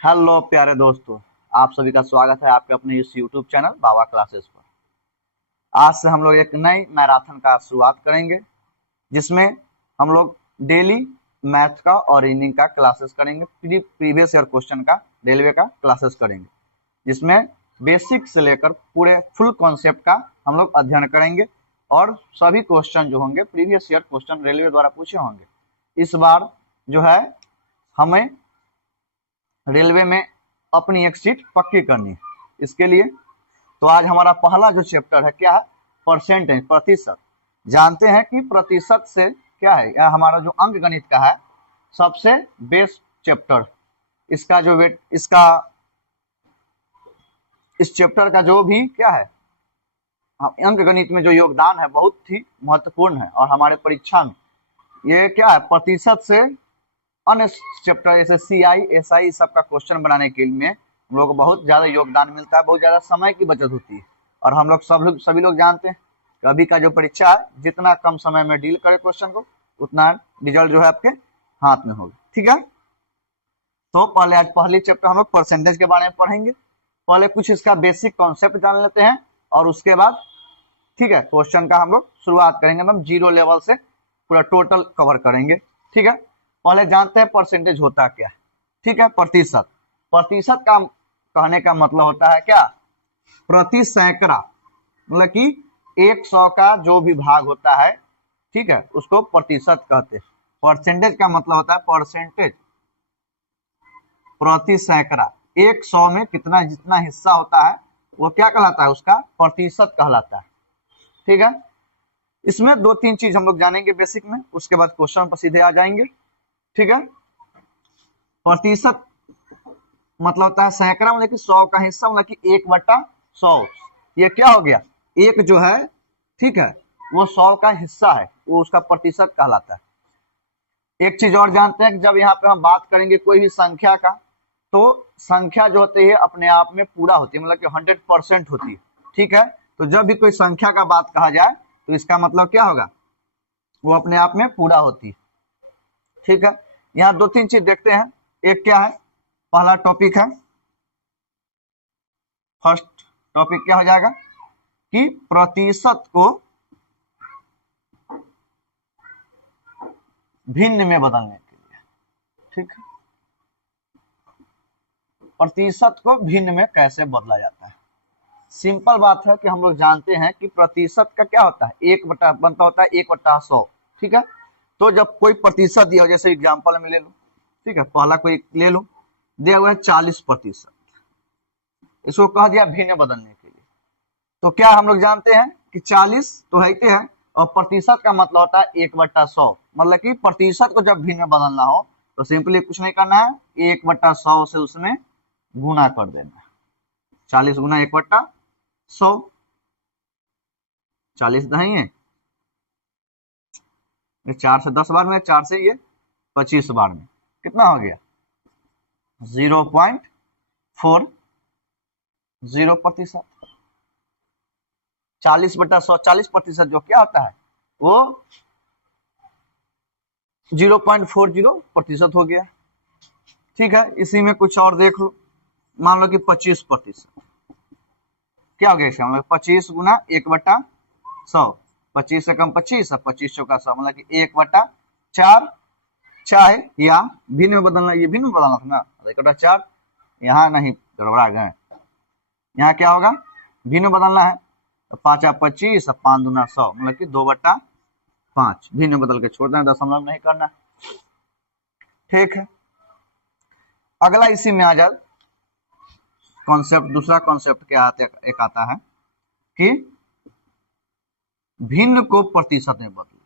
Hello प्यारे दोस्तों, आप सभी का स्वागत है आपके अपने इस यूट्यूब चैनल बाबा क्लासेस पर। आज से हम लोग एक नई मैराथन का शुरुआत करेंगे, जिसमें हम लोग डेली मैथ का और रीजनिंग का क्लासेस करेंगे। प्रीवियस ईयर क्वेश्चन का रेलवे का क्लासेस करेंगे, जिसमें बेसिक से लेकर पूरे फुल कॉन्सेप्ट का हम लोग अध्ययन करेंगे। और सभी क्वेश्चन जो होंगे प्रीवियस ईयर क्वेश्चन रेलवे द्वारा पूछे होंगे। इस बार जो है हमें रेलवे में अपनी एक सीट पक्की करनी है। इसके लिए तो आज हमारा पहला जो चैप्टर है क्या है, परसेंटेज, प्रतिशत। जानते हैं कि प्रतिशत से क्या है, यह हमारा जो अंक गणित का है सबसे बेस्ट चैप्टर। इसका जो वेट इसका इस चैप्टर का जो भी क्या है अंक गणित में जो योगदान है बहुत ही महत्वपूर्ण है। और हमारे परीक्षा में ये क्या है, प्रतिशत से अन्य चैप्टर जैसे CI SI सबका क्वेश्चन बनाने के लिए हम लोग को बहुत ज्यादा योगदान मिलता है, बहुत ज्यादा समय की बचत होती है। और हम लोग सभी लोग जानते हैं कि अभी का जो परीक्षा है, जितना कम समय में डील करे क्वेश्चन को, उतना रिजल्ट जो है आपके हाथ में होगा। ठीक है, तो पहले आज पहली चैप्टर हम लोग परसेंटेज के बारे में पढ़ेंगे। पहले कुछ इसका बेसिक कॉन्सेप्ट जान लेते हैं और उसके बाद ठीक है क्वेश्चन का हम लोग शुरुआत करेंगे। हम जीरो लेवल से पूरा टोटल कवर करेंगे। ठीक है, पहले जानते हैं परसेंटेज होता क्या है। ठीक है, प्रतिशत। प्रतिशत का कहने का मतलब होता है क्या, प्रति सैकड़ा, मतलब कि 100 का जो भी भाग होता है, ठीक है, उसको प्रतिशत कहते हैं। परसेंटेज का मतलब होता है परसेंटेज प्रति सैकड़ा। 100 में कितना जितना हिस्सा होता है वो क्या कहलाता है, उसका प्रतिशत कहलाता है। ठीक है, इसमें दो तीन चीज हम लोग जानेंगे बेसिक में, उसके बाद क्वेश्चन पर सीधे आ जाएंगे। ठीक है, प्रतिशत मतलब होता है सैकड़ा, मतलब कि 100 का हिस्सा, मतलब कि 1/100। ये क्या हो गया, एक जो है ठीक है वो 100 का हिस्सा है, वो उसका प्रतिशत कहलाता है। एक चीज और जानते हैं कि जब यहाँ पे हम बात करेंगे कोई भी संख्या का, तो संख्या जो होती है अपने आप में पूरा होती है, मतलब कि 100% होती है। ठीक है, तो जब भी कोई संख्या का बात कहा जाए तो इसका मतलब क्या होगा, वो अपने आप में पूरा होती है। ठीक है, यहाँ दो तीन चीज देखते हैं। एक क्या है, पहला टॉपिक है, फर्स्ट टॉपिक क्या हो जाएगा कि प्रतिशत को भिन्न में बदलने के लिए। ठीक है, प्रतिशत को भिन्न में कैसे बदला जाता है। सिंपल बात है कि हम लोग जानते हैं कि प्रतिशत का क्या होता है, बनता होता है 1/100। ठीक है, तो जब कोई प्रतिशत दिया हो, जैसे एग्जाम्पल में ले लो, ठीक है, पहला कोई ले लो, दिया हुआ है 40%, इसको कह दिया भिन्न बदलने के लिए। तो क्या हम लोग जानते हैं कि 40 तो है क्या है, और प्रतिशत का मतलब होता है 1/100। मतलब कि प्रतिशत को जब भिन्न में बदलना हो तो सिंपली कुछ नहीं करना है, 1/100 से उसमें गुना कर देना। 40 गुना 1/100, 40 नहीं है, 4 से 10 बार में, 4 से ये 25 बार में, कितना हो गया 0.40%। 40/100, 40% जो क्या होता है वो 0.40% हो गया। ठीक है, इसी में कुछ और देख लो, मान लो कि 25%, क्या हो गया इसका मतलब 25 गुना 1/100, 25 से कम 25, 25 चौका 100, मतलब कि 1/4। चाहे या भिन्न में बदलना, ये भिन्न में बदलना था ना, 1/4 यहाँ नहीं, गड़बड़ा गए। यहाँ क्या होगा, भिन्न बदलना है, 5 25, 5 दूना 100, मतलब कि 2/5 भिन्न बदल के छोड़ देना, दशमलव नहीं करना। ठीक है, अगला इसी में आ जाए कॉन्सेप्ट, दूसरा कॉन्सेप्ट क्या एक आता है कि भिन्न को प्रतिशत में बदले।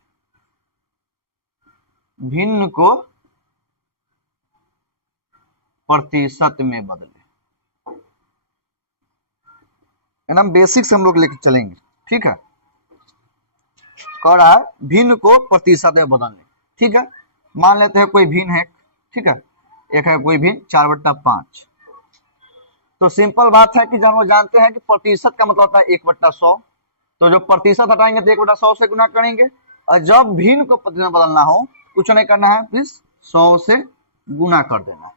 भिन्न को प्रतिशत में बदले, एकदम बेसिक से हम लोग लेकर चलेंगे। ठीक है, कह रहा है भिन्न को प्रतिशत में बदलने। ठीक है, मान लेते हैं कोई भिन्न है, ठीक है, एक है कोई भिन्न 4/5। तो सिंपल बात है कि जब हम जानते हैं कि प्रतिशत का मतलब होता है 1/100, तो जो प्रतिशत हटाएंगे तो 1/100 से गुना करेंगे, और जब भिन्न को प्रतिशत में बदलना हो कुछ नहीं करना है, प्लीज 100 से गुना कर देना है,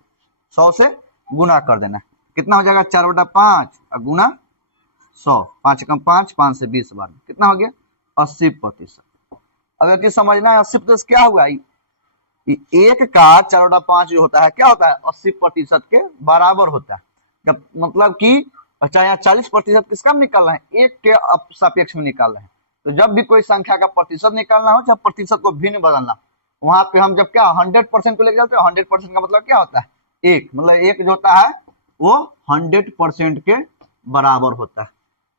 100 से गुना कर देना है। कितना हो जाएगा 4/5 और गुना 100, 5 कम 5, 5 से 20 बार कितना हो गया 80%। अब एक चीज समझना है 80% क्या हुआ, एक का 4/5 जो होता है क्या होता है 80% के बराबर होता है। जब मतलब कि अच्छा यहाँ 40% किसका निकालना है, एक के सापेक्ष में निकालना है। तो जब भी कोई संख्या का प्रतिशत निकालना हो, जब प्रतिशत को भिन्न बदलना, वहां पे हम जब क्या 100% को लेकर चलते हैं, 100% का मतलब क्या होता है एक, मतलब एक जो होता है वो 100% के बराबर होता है।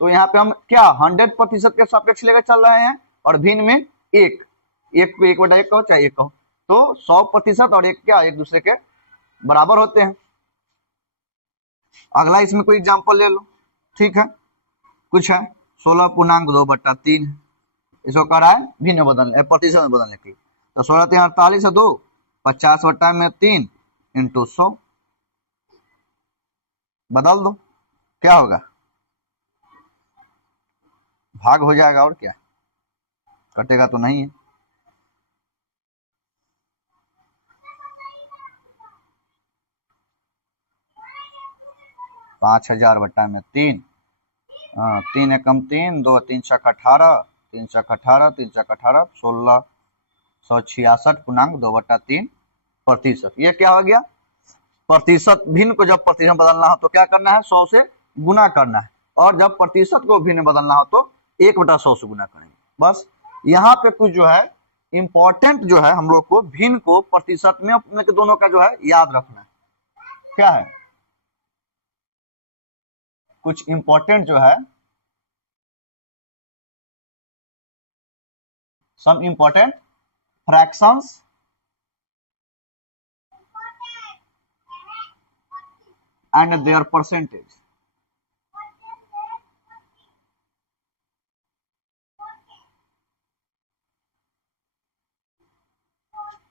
तो यहाँ पे हम क्या 100% के सापेक्ष लेकर चल रहे हैं और भिन्न में एक, एक को 1/1 कहो चाहे एक कहो, तो 100% और एक क्या एक दूसरे के बराबर होते हैं। अगला इसमें कोई एग्जांपल ले लो, ठीक है, कुछ है 16.2/3 इसको कर रहा है भिन्न बदलने प्रतिशत में बदलने की। तो 16×3 = 2, 50/3 इंटू 100 बदल दो, क्या होगा भाग हो जाएगा और क्या, कटेगा तो नहीं है। 5000/3, 3 एकम 3, 2 3 छक 18, 3 छक 18, 3 छक 18, 1666.2/3%। ये क्या हो गया प्रतिशत भिन्न को जब प्रतिशत बदलना हो तो क्या करना है 100 से गुना करना है, और जब प्रतिशत को भिन्न बदलना हो तो 1/100 से गुना करेंगे। बस यहाँ पे कुछ जो है इंपॉर्टेंट जो है हम लोग को भिन्न को प्रतिशत में अपने के दोनों का जो है याद रखना है। क्या है कुछ इंपॉर्टेंट जो है some important fractions and their percentage।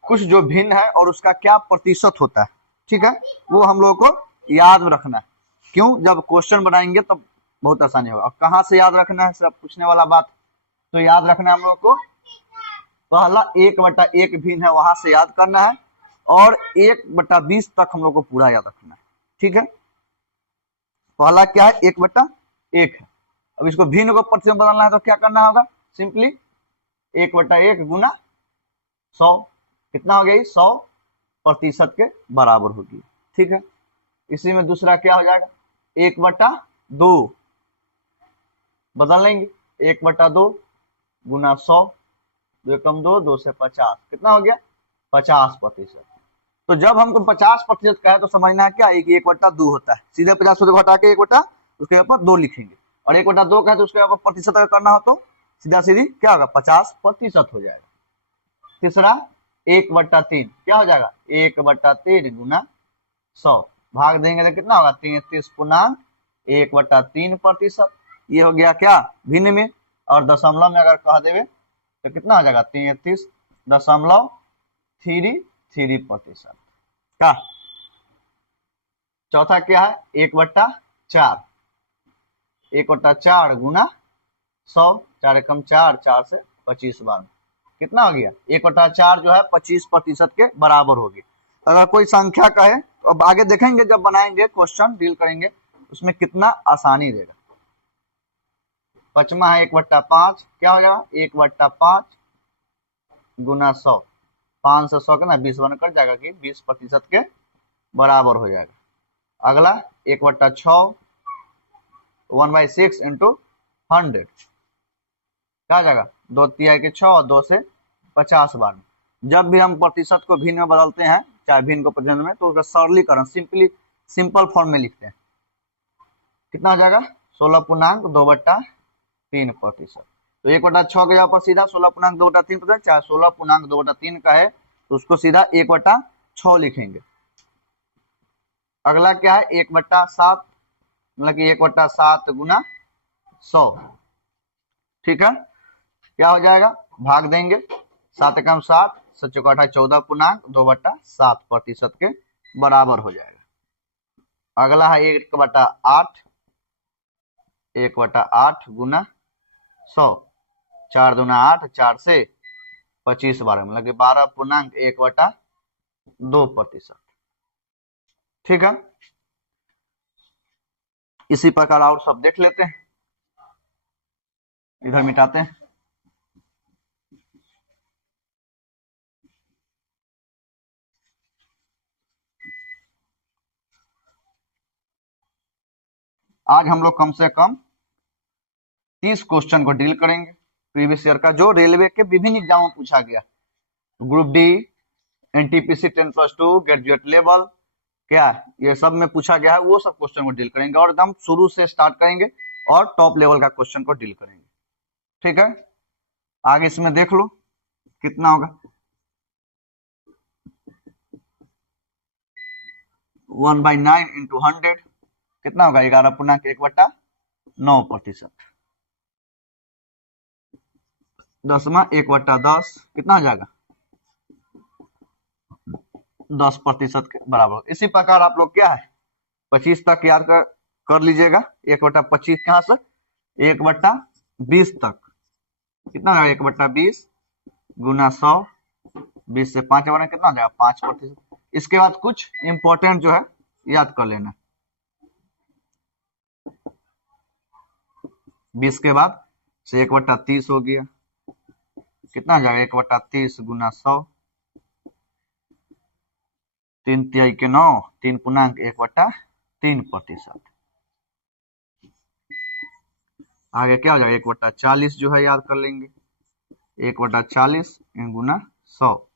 कुछ जो भिन्न है और उसका क्या प्रतिशत होता है, ठीक है, वो हम लोग को याद रखना है। क्यों, जब क्वेश्चन बनाएंगे तब बहुत आसानी होगा। और कहाँ से याद रखना है सब पूछने वाला बात, तो याद रखना है हम लोग को पहला 1/1 भिन्न है वहां से याद करना है, और 1/20 तक हम लोग को पूरा याद रखना है, ठीक है। पहला क्या है 1/1 है। अब इसको भिन्न को प्रतिशत बदलना है तो क्या करना होगा, सिंपली 1/1 गुना 100, कितना हो गया 100% के बराबर होगी, ठीक है। इसी में दूसरा क्या हो जाएगा 1/2 बदल लेंगे, 1/2 गुना 100, 2 एकम 2, 2 से 50 कितना हो गया 50%। तो जब हमको 50% का है तो समझना है क्या 1/2 होता है, सीधे 50 को घटा के 1 उसके ऊपर 2 लिखेंगे, और 1/2 का है तो उसके ऊपर प्रतिशत अगर करना हो तो सीधा सीधी क्या होगा 50% हो जाएगा। तीसरा 1/3 क्या हो जाएगा 1/3 गुना 100, भाग देंगे तो कितना होगा 33.1/3%। ये हो गया क्या भिन्न में, और दशमलव में अगर कह देवे तो कितना हो जाएगा 33.33%। क्या चौथा क्या है 1/4, 1/4 गुना 100, 4 एकम 4, 4 से 25 बार कितना हो गया 1/4 जो है 25% के बराबर होगी। अगर कोई संख्या कहे, अब आगे देखेंगे जब बनाएंगे क्वेश्चन डील करेंगे उसमें कितना आसानी रहेगा। पचमा है 1/5, क्या हो जाएगा 1/5 गुना 100, 5 से 100 का 20 बन कर जाएगा कि 20% के बराबर हो जाएगा। अगला 1/6 1/6 इंटू 100 क्या जाएगा 2 तिहाई के 6 और 2 से 50 बार। जब भी हम प्रतिशत को भिन्न में बदलते हैं चाहे भिन्न को प्रतिशत में, तो उसका सरलीकरण सिंपल फॉर्म में लिखते हैं, कितना हो जाएगा 16.2/3%। तो 1/6 के पर सीधा 16.2/3%, चाहे 16.2/3 का है तो उसको सीधा 1/6 लिखेंगे। अगला क्या है 1/7, मतलब कि 1/7 गुना 100, ठीक है, क्या हो जाएगा भाग देंगे 7 एकम 7, 7 चौका 14.2/7% के बराबर हो जाएगा। अगला है 1/8, 1/8 गुना 100, 4 दूना 8, 4 से 25 बार, मतलब कि 12.1/2%, ठीक है। इसी प्रकार और सब देख लेते हैं, इधर मिटाते हैं। आज हम लोग कम से कम 30 क्वेश्चन को डील करेंगे प्रीवियस ईयर का, जो रेलवे के विभिन्न एग्जामों में पूछा गया। Group D, NTPC 10+2, graduate level, क्या ये सब में पूछा गया है, वो सब क्वेश्चन को डील करेंगे और एकदम शुरू से स्टार्ट करेंगे और टॉप लेवल का क्वेश्चन को डील करेंगे। ठीक है, आगे इसमें देख लो कितना होगा। 1/9 इंटू 100 कितना होगा? 11.1/9%। 10/1/10 कितना हो जाएगा? 10% के बराबर। इसी प्रकार आप लोग क्या है 25 तक याद कर लीजिएगा। 1/25 कहां से? 1/20 तक कितना होगा? 1/20 गुना 100, 20 से 5 बना कितना हो जाएगा? 5%। इसके बाद कुछ इंपॉर्टेंट जो है याद कर लेना। 20 के बाद से 1/30 हो गया, कितना हो जाएगा? 1/30 गुना 100, 3 के 9, 3.1/3%। आगे क्या हो जाएगा? 1/40 जो है याद कर लेंगे। 1/40 गुना 100,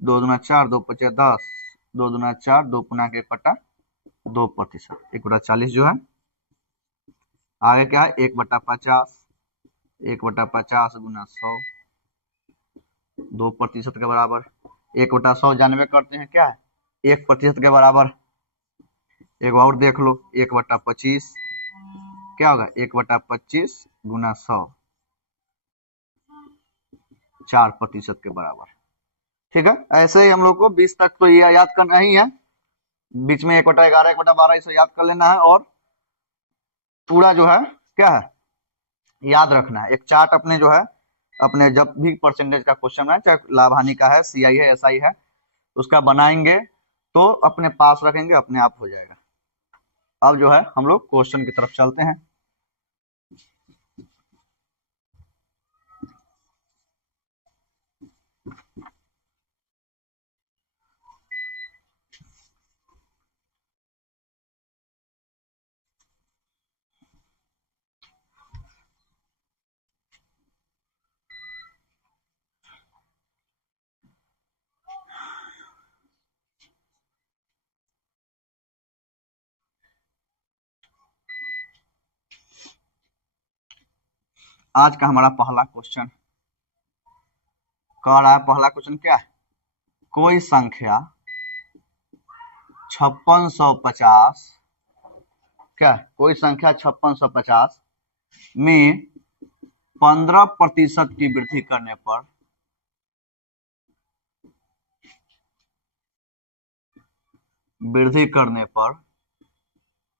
2 दूना 4, 2 पचे 10, 2 दूना 4, 2.1/2%। 1/40 जो है। आगे क्या है? 1/50, 1/50 गुना 100, 2% के बराबर। 1/100 जानवे करते हैं क्या है? 1% के बराबर। एक और देख लो, 1/25 क्या होगा? 1/25 गुना 100, 4% के बराबर। ठीक है, ऐसे ही हम लोग को 20 तक तो ये याद करना ही है। बीच में 1/11, 1/12 इसे याद कर लेना है और पूरा जो है क्या है याद रखना है। एक चार्ट अपने जो है अपने जब भी परसेंटेज का क्वेश्चन है, चाहे लाभ हानि का है, सीआई है, एसआई है, उसका बनाएंगे तो अपने पास रखेंगे, अपने आप हो जाएगा। अब जो है हम लोग क्वेश्चन की तरफ चलते हैं। आज का हमारा पहला क्वेश्चन कह रहा है, पहला क्वेश्चन क्या है? कोई संख्या 5650, क्या कोई संख्या 5650 में 15% की वृद्धि करने पर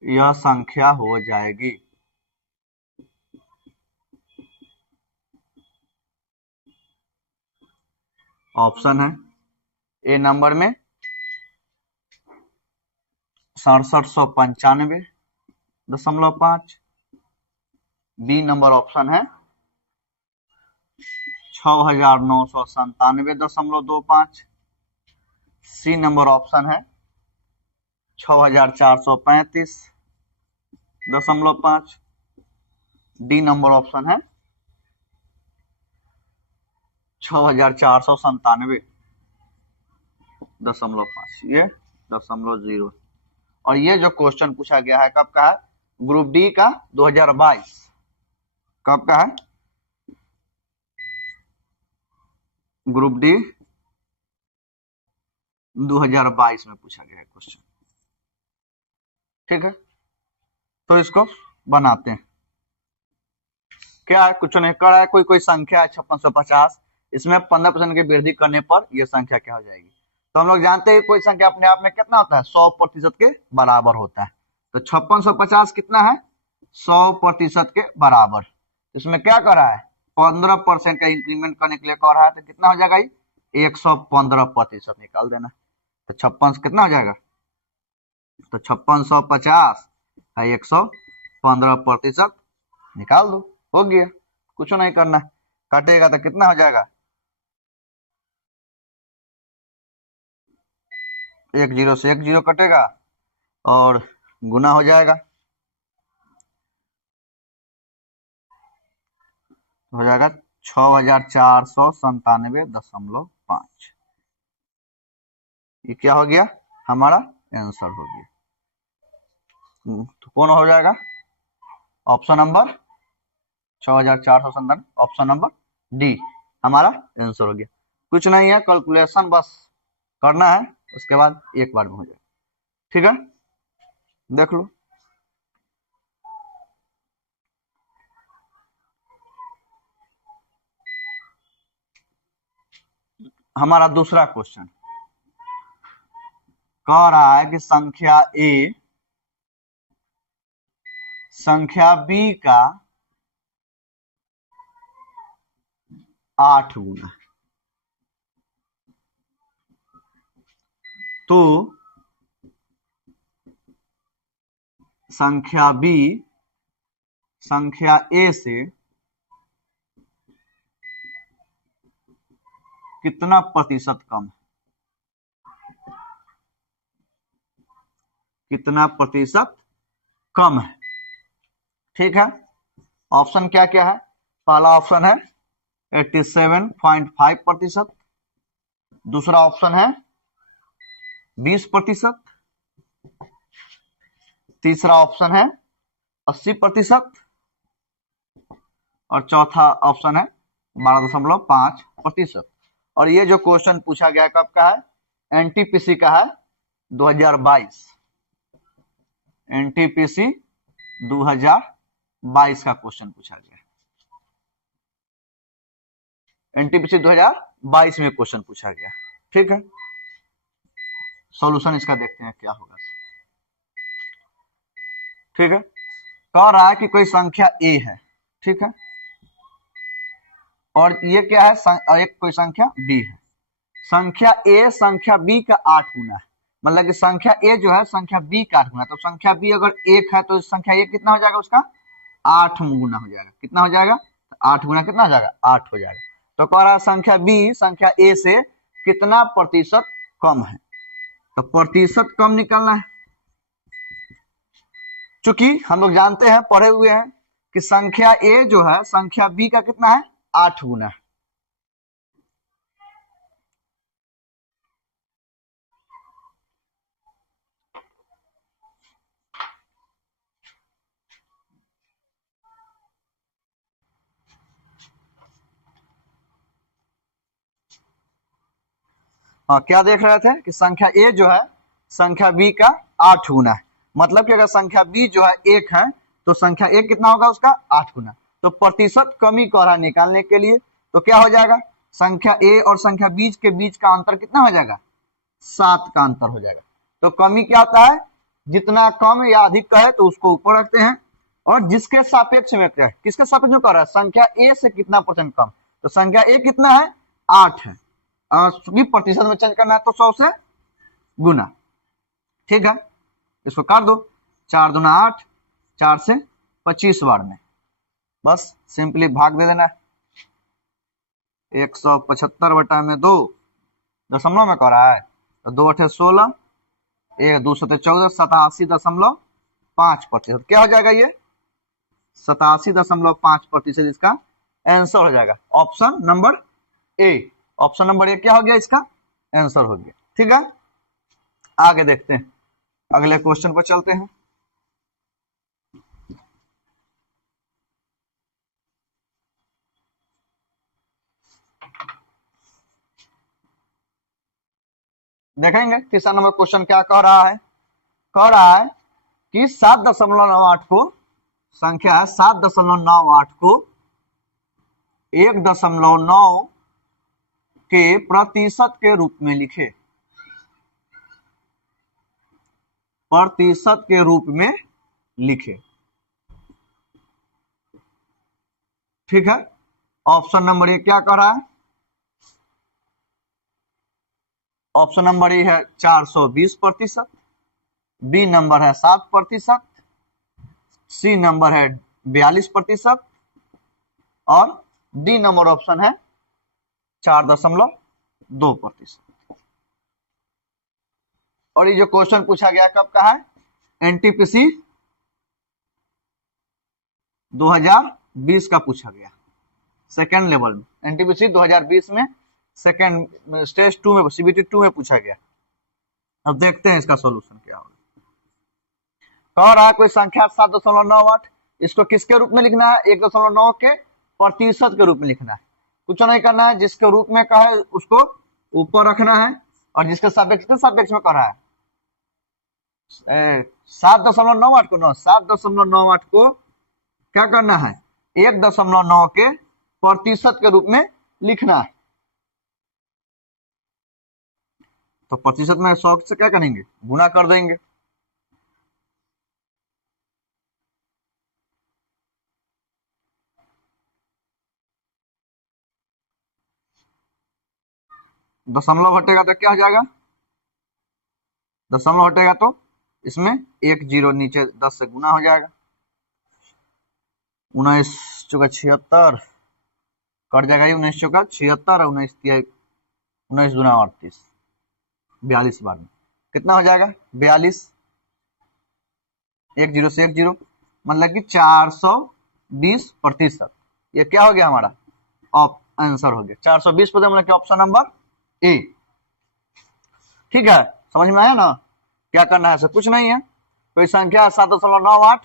यह संख्या हो जाएगी। ऑप्शन है ए नंबर में 6795.5, बी नंबर ऑप्शन है 6997.25, सी नंबर ऑप्शन है 6435.5, डी नंबर ऑप्शन है 6497.5, ये 0.0। और ये जो क्वेश्चन पूछा गया है कब का है? ग्रुप डी का 2022। कब का है? ग्रुप डी 2022 में पूछा गया है क्वेश्चन। ठीक है, तो इसको बनाते हैं। क्या है? कुछ नहीं कर रहा है, कोई संख्या है 5650, इसमें 15% की वृद्धि करने पर यह संख्या क्या हो जाएगी? तो हम लोग जानते हैं कोई संख्या अपने आप में कितना होता है? 100% के बराबर होता है। तो 5650 कितना है? 100% के बराबर। इसमें क्या कर रहा है? 15% का इंक्रीमेंट करने के लिए कह रहा है, तो कितना हो जाएगा? 115% निकाल देना। तो 56 कितना हो जाएगा? तो 5650 है 115%। निकाल दो, हो गया, कुछ नहीं करना है। काटेगा तो कितना हो जाएगा, 1 0 से 1 0 कटेगा और गुना हो जाएगा, हो जाएगा 6497.5। ये क्या हो गया, हमारा आंसर हो गया। तो कौन हो जाएगा, option number 6497, option number D हमारा आंसर हो गया। कुछ नहीं है, कैलकुलेशन बस करना है, उसके बाद एक बार में हो जाएगा। ठीक है, देख लो। हमारा दूसरा क्वेश्चन कह रहा है कि संख्या ए संख्या बी का 8 गुना, तो संख्या बी संख्या ए से कितना प्रतिशत कम है, कितना प्रतिशत कम है। ठीक है, ऑप्शन क्या क्या है, पहला ऑप्शन है 87.5%, दूसरा ऑप्शन है 20%, तीसरा ऑप्शन है 80% और चौथा ऑप्शन है 12.5%। और ये जो क्वेश्चन पूछा गया कब का है, एनटीपीसी का है 2022, एनटीपीसी 2022 का क्वेश्चन पूछा गया, एनटीपीसी 2022 में क्वेश्चन पूछा गया। ठीक है, सॉल्यूशन इसका देखते हैं क्या होगा। ठीक है, कह रहा है कि कोई संख्या ए है, ठीक है, और ये क्या है, एक कोई संख्या बी है। संख्या ए संख्या बी का 8 गुना है, मतलब कि संख्या ए जो है संख्या बी का 8 गुना, तो संख्या बी अगर 1 है तो संख्या ए कितना हो जाएगा, उसका 8 गुना हो जाएगा। कितना हो जाएगा, 8 गुना कितना हो जाएगा, 8 हो जाएगा। तो कह रहा है संख्या बी संख्या ए से कितना प्रतिशत कम है, तो प्रतिशत कम निकालना है। चूंकि हम लोग जानते हैं, पढ़े हुए हैं कि संख्या ए जो है संख्या बी का कितना है, 8 गुना है। हाँ, क्या देख रहे थे कि संख्या ए जो है संख्या बी का 8 गुना है, मतलब कि अगर संख्या बी जो है 1 है तो संख्या ए कितना होगा, उसका 8 गुना। तो प्रतिशत कमी को निकालने के लिए तो क्या हो जाएगा, संख्या ए और संख्या बीज के बीच का अंतर कितना हो जाएगा, 7 का अंतर हो जाएगा। तो कमी क्या होता है, जितना कम या अधिक का है तो उसको ऊपर रखते हैं, और जिसके सापेक्ष में क्या है, किसके सापेक्ष में कर रहा है, संख्या ए से कितना परसेंट कम, तो संख्या ए कितना है, 8 है, प्रतिशत में चेंज करना है तो 100 से गुना। ठीक है, इसको काट दो, 4 दूना 8, 4 से 25 बार में, बस सिंपली भाग दे देना है। 175/2 दशमलव में कर रहा है, तो 2 8 16, 1 2 7 14, 87.5%। क्या हो जाएगा, ये 87.5% इसका आंसर हो जाएगा। Option number A, option number A क्या हो गया, इसका आंसर हो गया। ठीक है, आगे देखते हैं, अगले क्वेश्चन पर चलते हैं। देखेंगे तीसरा नंबर क्वेश्चन क्या कह रहा है, कह रहा है कि 7.98 को, संख्या है 7.98 को 1.9 के प्रतिशत के रूप में लिखे, प्रतिशत के रूप में लिखे। ठीक है, ऑप्शन नंबर ए क्या कर रहा है, ऑप्शन नंबर ए है 420%, बी नंबर है 7%, सी नंबर है 42% और डी नंबर ऑप्शन है 4.2%। और ये जो क्वेश्चन पूछा गया कब का है, एनटीपीसी 2020 का पूछा गया, सेकेंड लेवल में। एनटीपीसी 2020 में सेकेंड स्टेज 2 में, सीबीटी 2 में पूछा गया। अब देखते हैं इसका सॉल्यूशन क्या होगा। कह रहा है कोई संख्या 7.98, इसको किसके रूप में लिखना है, 1.9 के प्रतिशत के रूप में लिखना है। कुछ नहीं करना है, जिसके रूप में कहे उसको ऊपर रखना है, और जिसके सापेक्ष में कह रहा है 7.98 को ना, 7.98 को क्या करना है, 1.9 के प्रतिशत के रूप में लिखना है। तो प्रतिशत में 100 से क्या करेंगे, गुना कर देंगे। दशमलव हटेगा तो क्या हो जाएगा, दशमलव हटेगा तो इसमें 1 0 नीचे 10 से गुना हो जाएगा। 19 चौका 76 कट जाएगा, 19 चौका 76 और 19 दूना 38, 42 बार में कितना हो जाएगा, 42। 1 0 से 1 0 मतलब कि 420%। ये क्या हो गया हमारा आंसर हो गया 420%, मतलब कि ऑप्शन नंबर ए। ठीक है, समझ में आया ना, क्या करना है, कुछ नहीं है। कोई संख्या 7.98,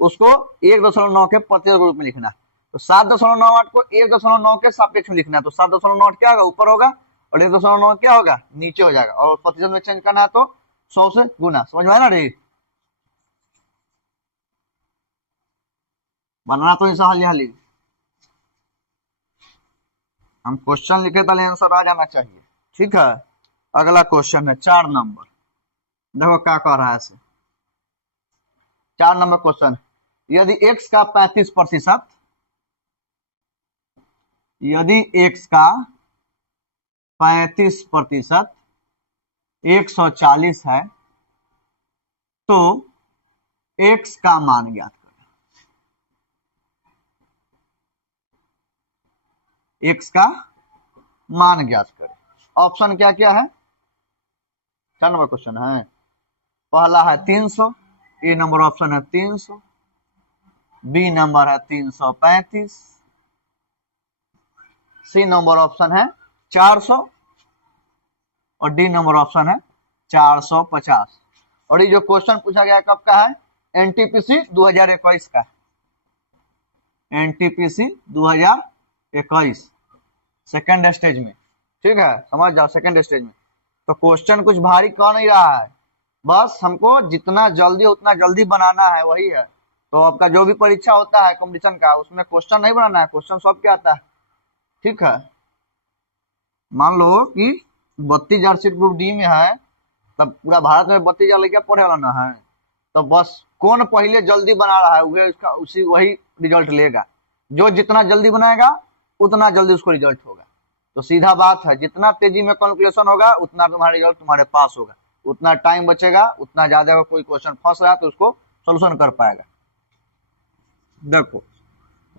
उसको 1.9 के प्रतिशत रूप में लिखना है। तो 7.98 को 1.9 के सापेक्ष में लिखना है। तो 7.98 क्या होगा, ऊपर होगा, और 1.9 क्या होगा, नीचे हो जाएगा। और प्रतिशत में चेंज करना है तो 100 से गुना। समझ में आया ना रे, बनना तो ऐसा हाली हम क्वेश्चन लिखे तो आंसर आ जाना चाहिए। ठीक है, अगला क्वेश्चन है 4 नंबर। देखो क्या कह रहा है ऐसे, 4 नंबर क्वेश्चन, यदि x का 35%, यदि x का 35% 140 है तो x का मान ज्ञात करें। x का मान ज्ञात करें। ऑप्शन क्या क्या है, 4 नंबर क्वेश्चन है। पहला है 300, ए नंबर ऑप्शन है 300, बी नंबर है 335, सी नंबर ऑप्शन है 400 और डी नंबर ऑप्शन है 450। और ये जो क्वेश्चन पूछा गया कब का है, एनटीपीसी 2021 का, एनटीपीसी 2021 सेकेंड स्टेज में। ठीक है, समझ जाओ, सेकेंड स्टेज में। तो क्वेश्चन कुछ भारी कह नहीं रहा है, बस हमको जितना जल्दी उतना जल्दी बनाना है, वही है। तो आपका जो भी परीक्षा होता है कंपटीशन का, उसमें क्वेश्चन नहीं बनाना है, क्वेश्चन सॉल्व क्या आता है। ठीक है, मान लो कि 32,000 सीट ग्रुप डी में है, तब पूरा भारत में 32,000 लड़कियां पढ़े वाला ना है, तो बस कौन पहले जल्दी बना रहा है वही रिजल्ट लेगा। जो जितना जल्दी बनाएगा उतना जल्दी उसको रिजल्ट होगा। तो सीधा बात है, जितना तेजी में कैलकुलेशन होगा उतना तुम्हारा रिजल्ट तुम्हारे पास होगा, उतना टाइम बचेगा, उतना ज्यादा कोई क्वेश्चन फंस रहा है तो उसको सोल्यूशन कर पाएगा। देखो,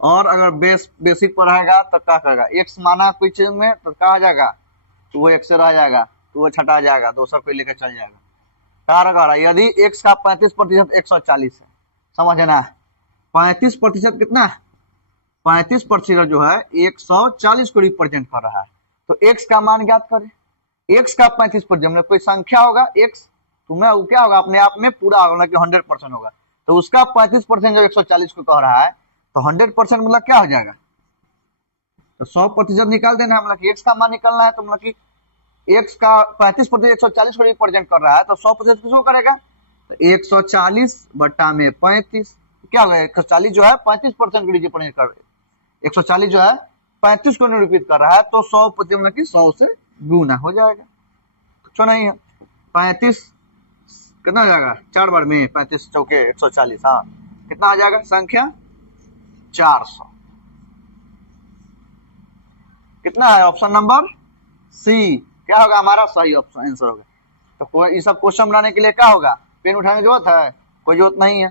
और अगर बेसिक पढ़ाएगा तो क्या करेगा, एक्स माना कोई चीज में तो क्या आ जाएगा, तो वो एक्स से रह जाएगा, तो वो छटा जाएगा, दूसरा कोई लेकर चल जाएगा। क्या रहा, यदि एक्स का 35% 140 है, समझना है 35% कितना है, 35% जो है 140 को रिप्रेजेंट कर रहा है। तो एक्स का मान ज्ञात करें। एक्स का 35% कोई संख्या होगा एक्स, तुम्हें वो क्या होगा, अपने आप में पूरा होगा कि 100% होगा। तो उसका 35% जो 140 को कह रहा है, तो 100% मतलब क्या हो जाएगा, तो 100% निकाल देना है, मतलब कि एक्स का मान निकालना है। तो मतलब कि एक्स का 35% 140 को रिप्रेजेंट कर रहा है, तो 100% किसको करेगा, तो 140 बटा में 35 क्या होगा, 140 जो है 35% को रिप्रेजेंट कर, 140 जो है 35 को निरूपित कर रहा है, तो 100% मतलब कि 100 से गुना हो जाएगा। कुछ नहीं है, 35 कितना हो जाएगा, 4 बार में 35 चौके 140, हाँ कितना आ जाएगा संख्या 400। कितना है, ऑप्शन नंबर सी क्या होगा हमारा सही ऑप्शन आंसर होगा। तो ये सब क्वेश्चन बनाने के लिए क्या होगा, पेन उठाने की जरूरत है, कोई जरूरत नहीं है।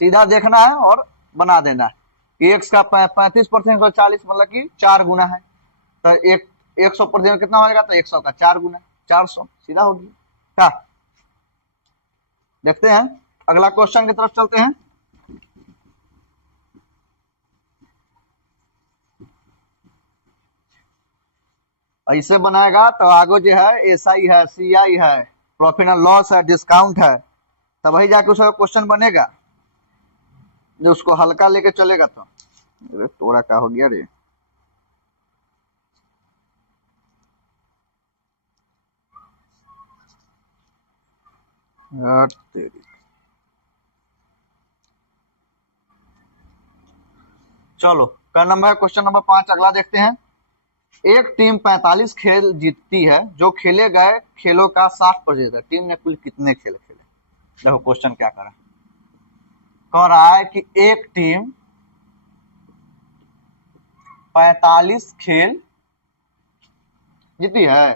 सीधा देखना है और बना देना है कि x का 35% 140 मतलब कि 4 गुना है, तो 100% कितना हो जाएगा, तो 100 का 4 गुना 400, सीधा हो गया क्या। देखते हैं अगला क्वेश्चन की तरफ चलते हैं। ऐसे बनाएगा तो आगे जो है एसआई है, सीआई है, प्रॉफिट एंड लॉस है, डिस्काउंट है, तब वही जाके उसका क्वेश्चन बनेगा जो उसको हल्का लेके चलेगा। तो अरे तोड़ा क्या हो गया रे, तेरी। चलो कर नंबर क्वेश्चन नंबर 5 अगला देखते हैं। एक टीम 45 खेल जीतती है जो खेले गए खेलों का 60% है। टीम ने कुल कितने खेल खेले। देखो क्वेश्चन क्या कह रहा है कि एक टीम 45 खेल जीती है,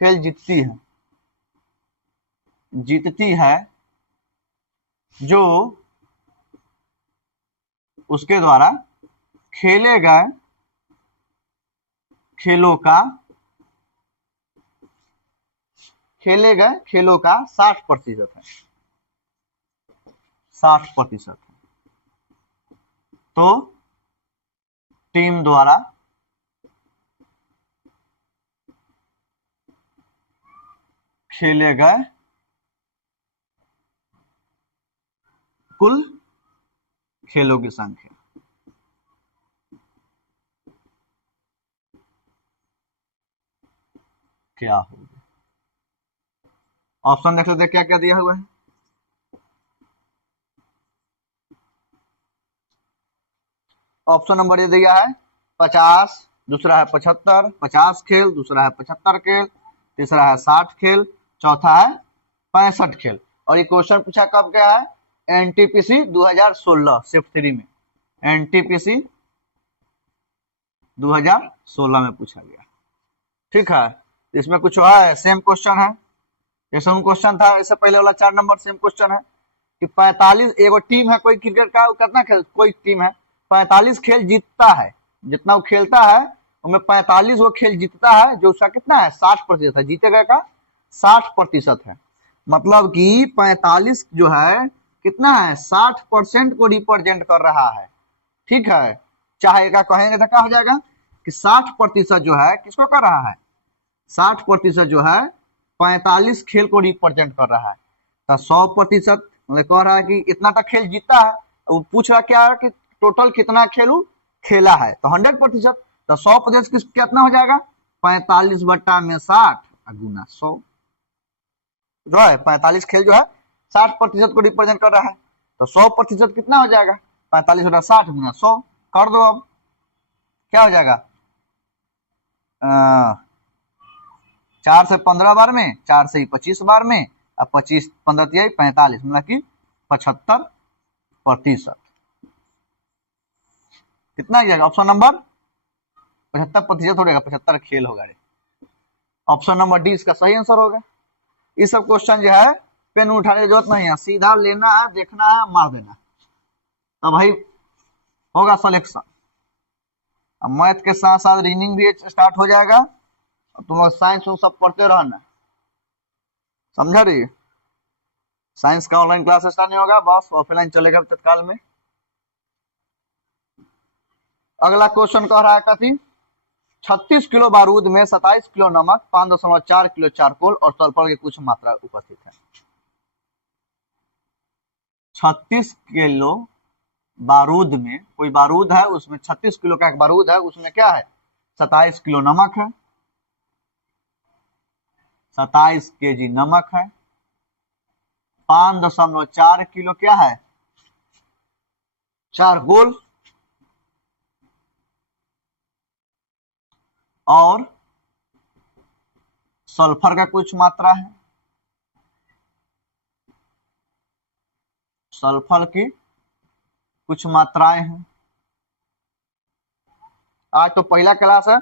खेल जीतती है जो उसके द्वारा खेले गए खेलों का 60% है, 60% है। तो टीम द्वारा खेले गए कुल खेलों की संख्या क्या होगी। ऑप्शन देख लेते क्या क्या दिया हुआ है। ऑप्शन नंबर ये दिया है 50, दूसरा है 75, 50 खेल, दूसरा है 75 खेल, तीसरा है 60 खेल, चौथा है 65 खेल। और ये क्वेश्चन पूछा कब गया है, एनटीपीसी 2016 शिफ्ट 3 में, एनटीपीसी 2016 में पूछा गया। ठीक है, इसमें कुछ है सेम क्वेश्चन है जैसे क्वेश्चन था इससे पहले वाला 4 नंबर सेम क्वेश्चन है कि 45 एगो टीम है कोई क्रिकेट का, कितना खेल, कोई टीम है 45 खेल जीतता है, जितना वो खेलता है उनमें 45 वो खेल जीतता है जो उसका कितना है 60% है, जीते गए का 60% है। मतलब कि 45 जो है कितना है 60% को रिप्रेजेंट कर रहा है। ठीक है, चाहे का कहेंगे तो क्या हो जाएगा कि 60% जो है किसको कर रहा है, 60% जो है 45 खेल को रिप्रेजेंट कर रहा है। तो 100% मतलब कह रहा है कि इतना तक खेल जीता है, वो पूछ रहा क्या है कि टोटल कितना खेल खेला है, तो 100%। तो 100% कितना हो जाएगा 45 बट्टा में 60 गुना 100 जो है 45 खेल जो है 60% को रिप्रेजेंट कर रहा है। तो 100% कितना हो जाएगा 45 बटा 60 गुना 100 कर दो। अब क्या हो जाएगा 4 से 15 बार में, 4 से 25 बार में, अब 25 15 45 मतलब कि 75%। कितना आ जाएगा ऑप्शन नंबर 75% हो जाएगा, 75 खेल होगा। ऑप्शन नंबर डी इसका सही आंसर होगा। ये सब क्वेश्चन जो है पेन उठाने की जरूरत नहीं है, सीधा लेना है, देखना है, मार देना। तो भाई होगा सिलेक्शन। अब मैथ के साथ साथ रीजनिंग भी स्टार्ट हो जाएगा, तुम लोग साइंस सब पढ़ते रहना, समझा रही। साइंस का ऑनलाइन क्लास स्टार्ट नहीं होगा, बस ऑफलाइन चलेगा तत्काल में। अगला क्वेश्चन कह रहा है कथी 36 किलो बारूद में 27 किलो नमक, 5.4 किलो चारकोल और सल्फर की कुछ मात्रा उपस्थित है। 36 किलो बारूद में, कोई बारूद है उसमें 36 किलो का एक बारूद है, उसमें क्या है 27 किलो नमक है, 27 केजी नमक है, 5.4 किलो क्या है चारकोल और सल्फर का कुछ मात्रा है, सल्फर की कुछ मात्राएं हैं। आज तो पहला क्लास है,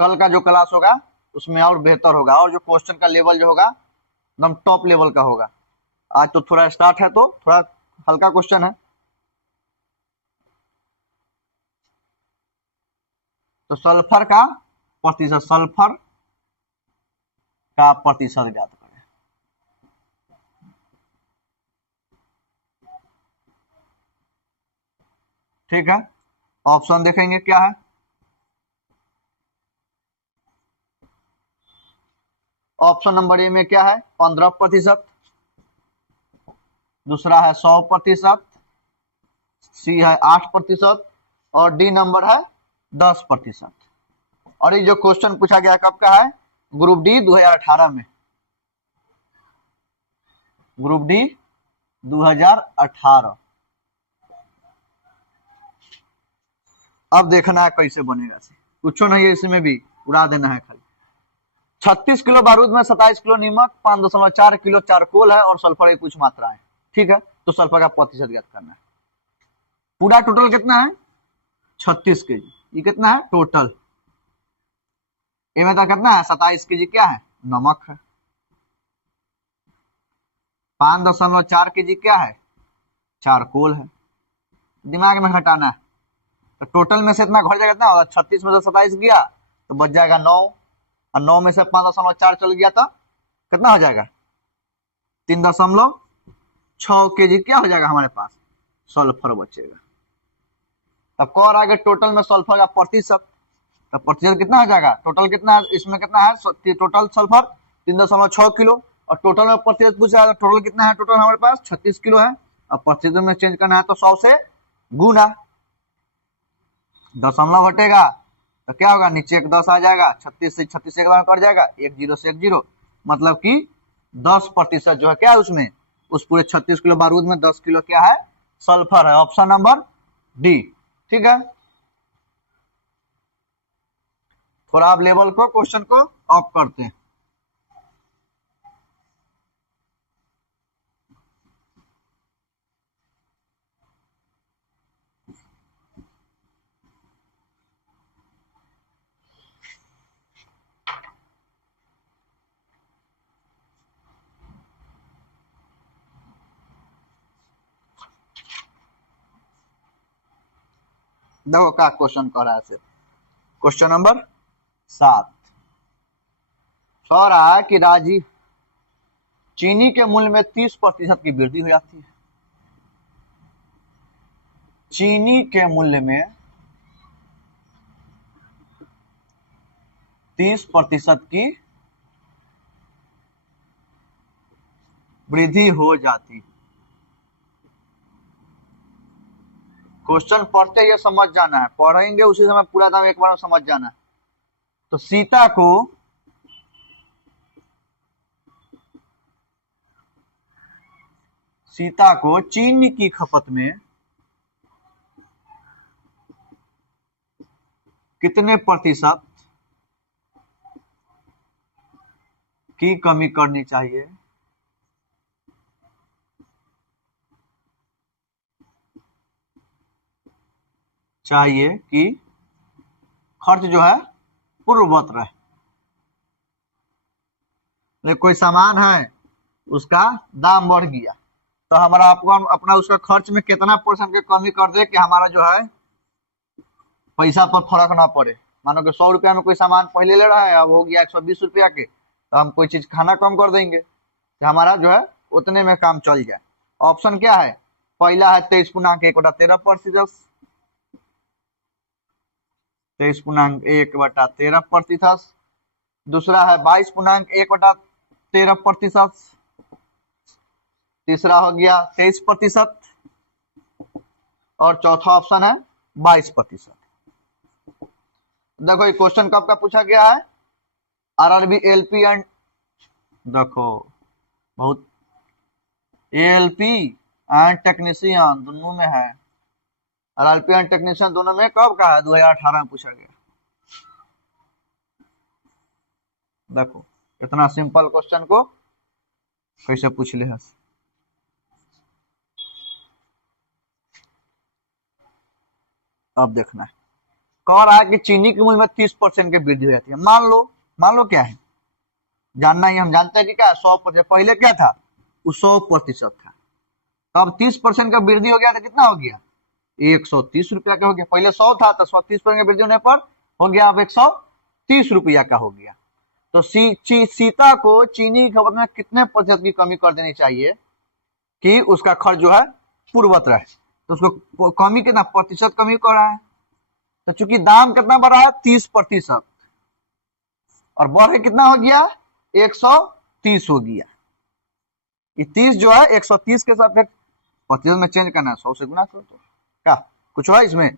कल का जो क्लास होगा उसमें और बेहतर होगा, और जो क्वेश्चन का लेवल जो होगा एकदम टॉप लेवल का होगा। आज तो थोड़ा स्टार्ट है तो थोड़ा हल्का क्वेश्चन है। तो सल्फर का प्रतिशत, सल्फर का प्रतिशत ज्ञात करें। ठीक है, ऑप्शन देखेंगे क्या है। ऑप्शन नंबर ए में क्या है, 15%, दूसरा है 100%, सी है 8% और डी नंबर है 10%। और ये जो क्वेश्चन पूछा गया कब का है, ग्रुप डी 2018 में, ग्रुप डी 2018। अब देखना है कैसे बनेगा, कुछ नहीं है इसमें भी, उड़ा देना है खाली। 36 किलो बारूद में 27 किलो नीमक, 5.4 किलो चारकोल है और सल्फर की कुछ मात्रा है। ठीक है, तो सल्फर का प्रतिशत ज्ञात करना है। पूरा टोटल कितना है, 36 केजी। ये कितना है टोटल, इनमें कितना है 27 केजी क्या है, नमक है। 5.4 केजी क्या है, चारकोल है। दिमाग में हटाना है। तो टोटल में से इतना घट जाएगा, कितना होगा, 36 में से 27 गया तो बच जाएगा 9, और 9 में से 5.4 चल गया तो कितना हो जाएगा, 3.6 केजी क्या हो जाएगा हमारे पास, सल्फर बचेगा। अब कौन आगे टोटल में सल्फर का प्रतिशत, तो प्रतिशत कितना हो जाएगा, टोटल कितना है इसमें, कितना है टोटल सल्फर 3.6 किलो, और टोटल में प्रतिशत पूछा है तो टोटल कितना है, टोटल हमारे पास 36 किलो है। अब प्रतिशत में चेंज करना है तो 100 से गुना, दशमलव हटेगा तो क्या होगा, नीचे एक 10 आ जाएगा, 36 से 36 एक बार कट जाएगा, एक जीरो से एक जीरो, मतलब कि 10% जो है क्या है उसमें, उस पूरे 36 किलो बारूद में 10 किलो क्या है, सल्फर है। Option number D. ठीक है, थोड़ा आप लेवल को, क्वेश्चन को ऑफ करते हैं। देखो क्या क्वेश्चन कह रहा है, क्वेश्चन नंबर 7 कह रहा है कि राजीव, चीनी के मूल्य में 30% की वृद्धि हो जाती है। चीनी के मूल्य में 30% की वृद्धि हो जाती। क्वेश्चन पढ़ते ये समझ जाना है, पढ़ेंगे उसी समय पूरा दाम एक बार में समझ जाना है। तो सीता को चीनी की खपत में कितने प्रतिशत की कमी करनी चाहिए, कि खर्च जो है पूर्ववत रहे। लेकिन कोई सामान है उसका दाम बढ़ गया तो हमारा आपको अपना उसका खर्च में कितना परसेंट की कमी कर दे कि हमारा जो है पैसा पर फर्क ना पड़े। मानो कि 100 रुपया में कोई सामान पहले ले रहा है, अब हो गया 120 रुपया के, तो हम कोई चीज खाना कम कर देंगे कि हमारा जो है उतने में काम चल जाए। ऑप्शन क्या है, पहला है 23.1/13%, 23.1/13%, दूसरा है 22.1/13%, तीसरा हो गया 23%, और चौथा ऑप्शन है 22%। देखो ये क्वेश्चन कब का पूछा गया है, आरआरबी एलपी एंड, देखो बहुत एएलपी एंड टेक्नीशियन दोनों में है, आरआरबी एंड टेक्नीशियन दोनों में कब का है, 2018 में पूछा गया। देखो इतना सिंपल क्वेश्चन को कैसे पूछ ले है। अब देखना है, कह रहा है कि चीनी के मूल्य में 30% की वृद्धि हो जाती है। मान लो क्या है, जानना ही, हम जानते हैं कि क्या 100%, पहले क्या था वो 100% था, तो अब 30% का वृद्धि हो गया तो कितना हो गया, 130 रुपया का हो गया। पहले 100 था तो 130% का वृद्धि होने पर हो गया अब 130 रुपया का हो गया। तो सीता को चीनी की खपत में कितने प्रतिशत की कमी कर देनी चाहिए कि उसका खर्च जो है पूर्ववत रहे। तो उसको कमी कितना प्रतिशत कमी कर रहा है, तो चूंकि दाम कितना बढ़ रहा है 30% और बढ़ के कितना हो गया 130 हो गया। ये 30 जो है 130 के साथ प्रतिशत में चेंज करना है, 100 से गुना करो तो क्या कुछ है इसमें।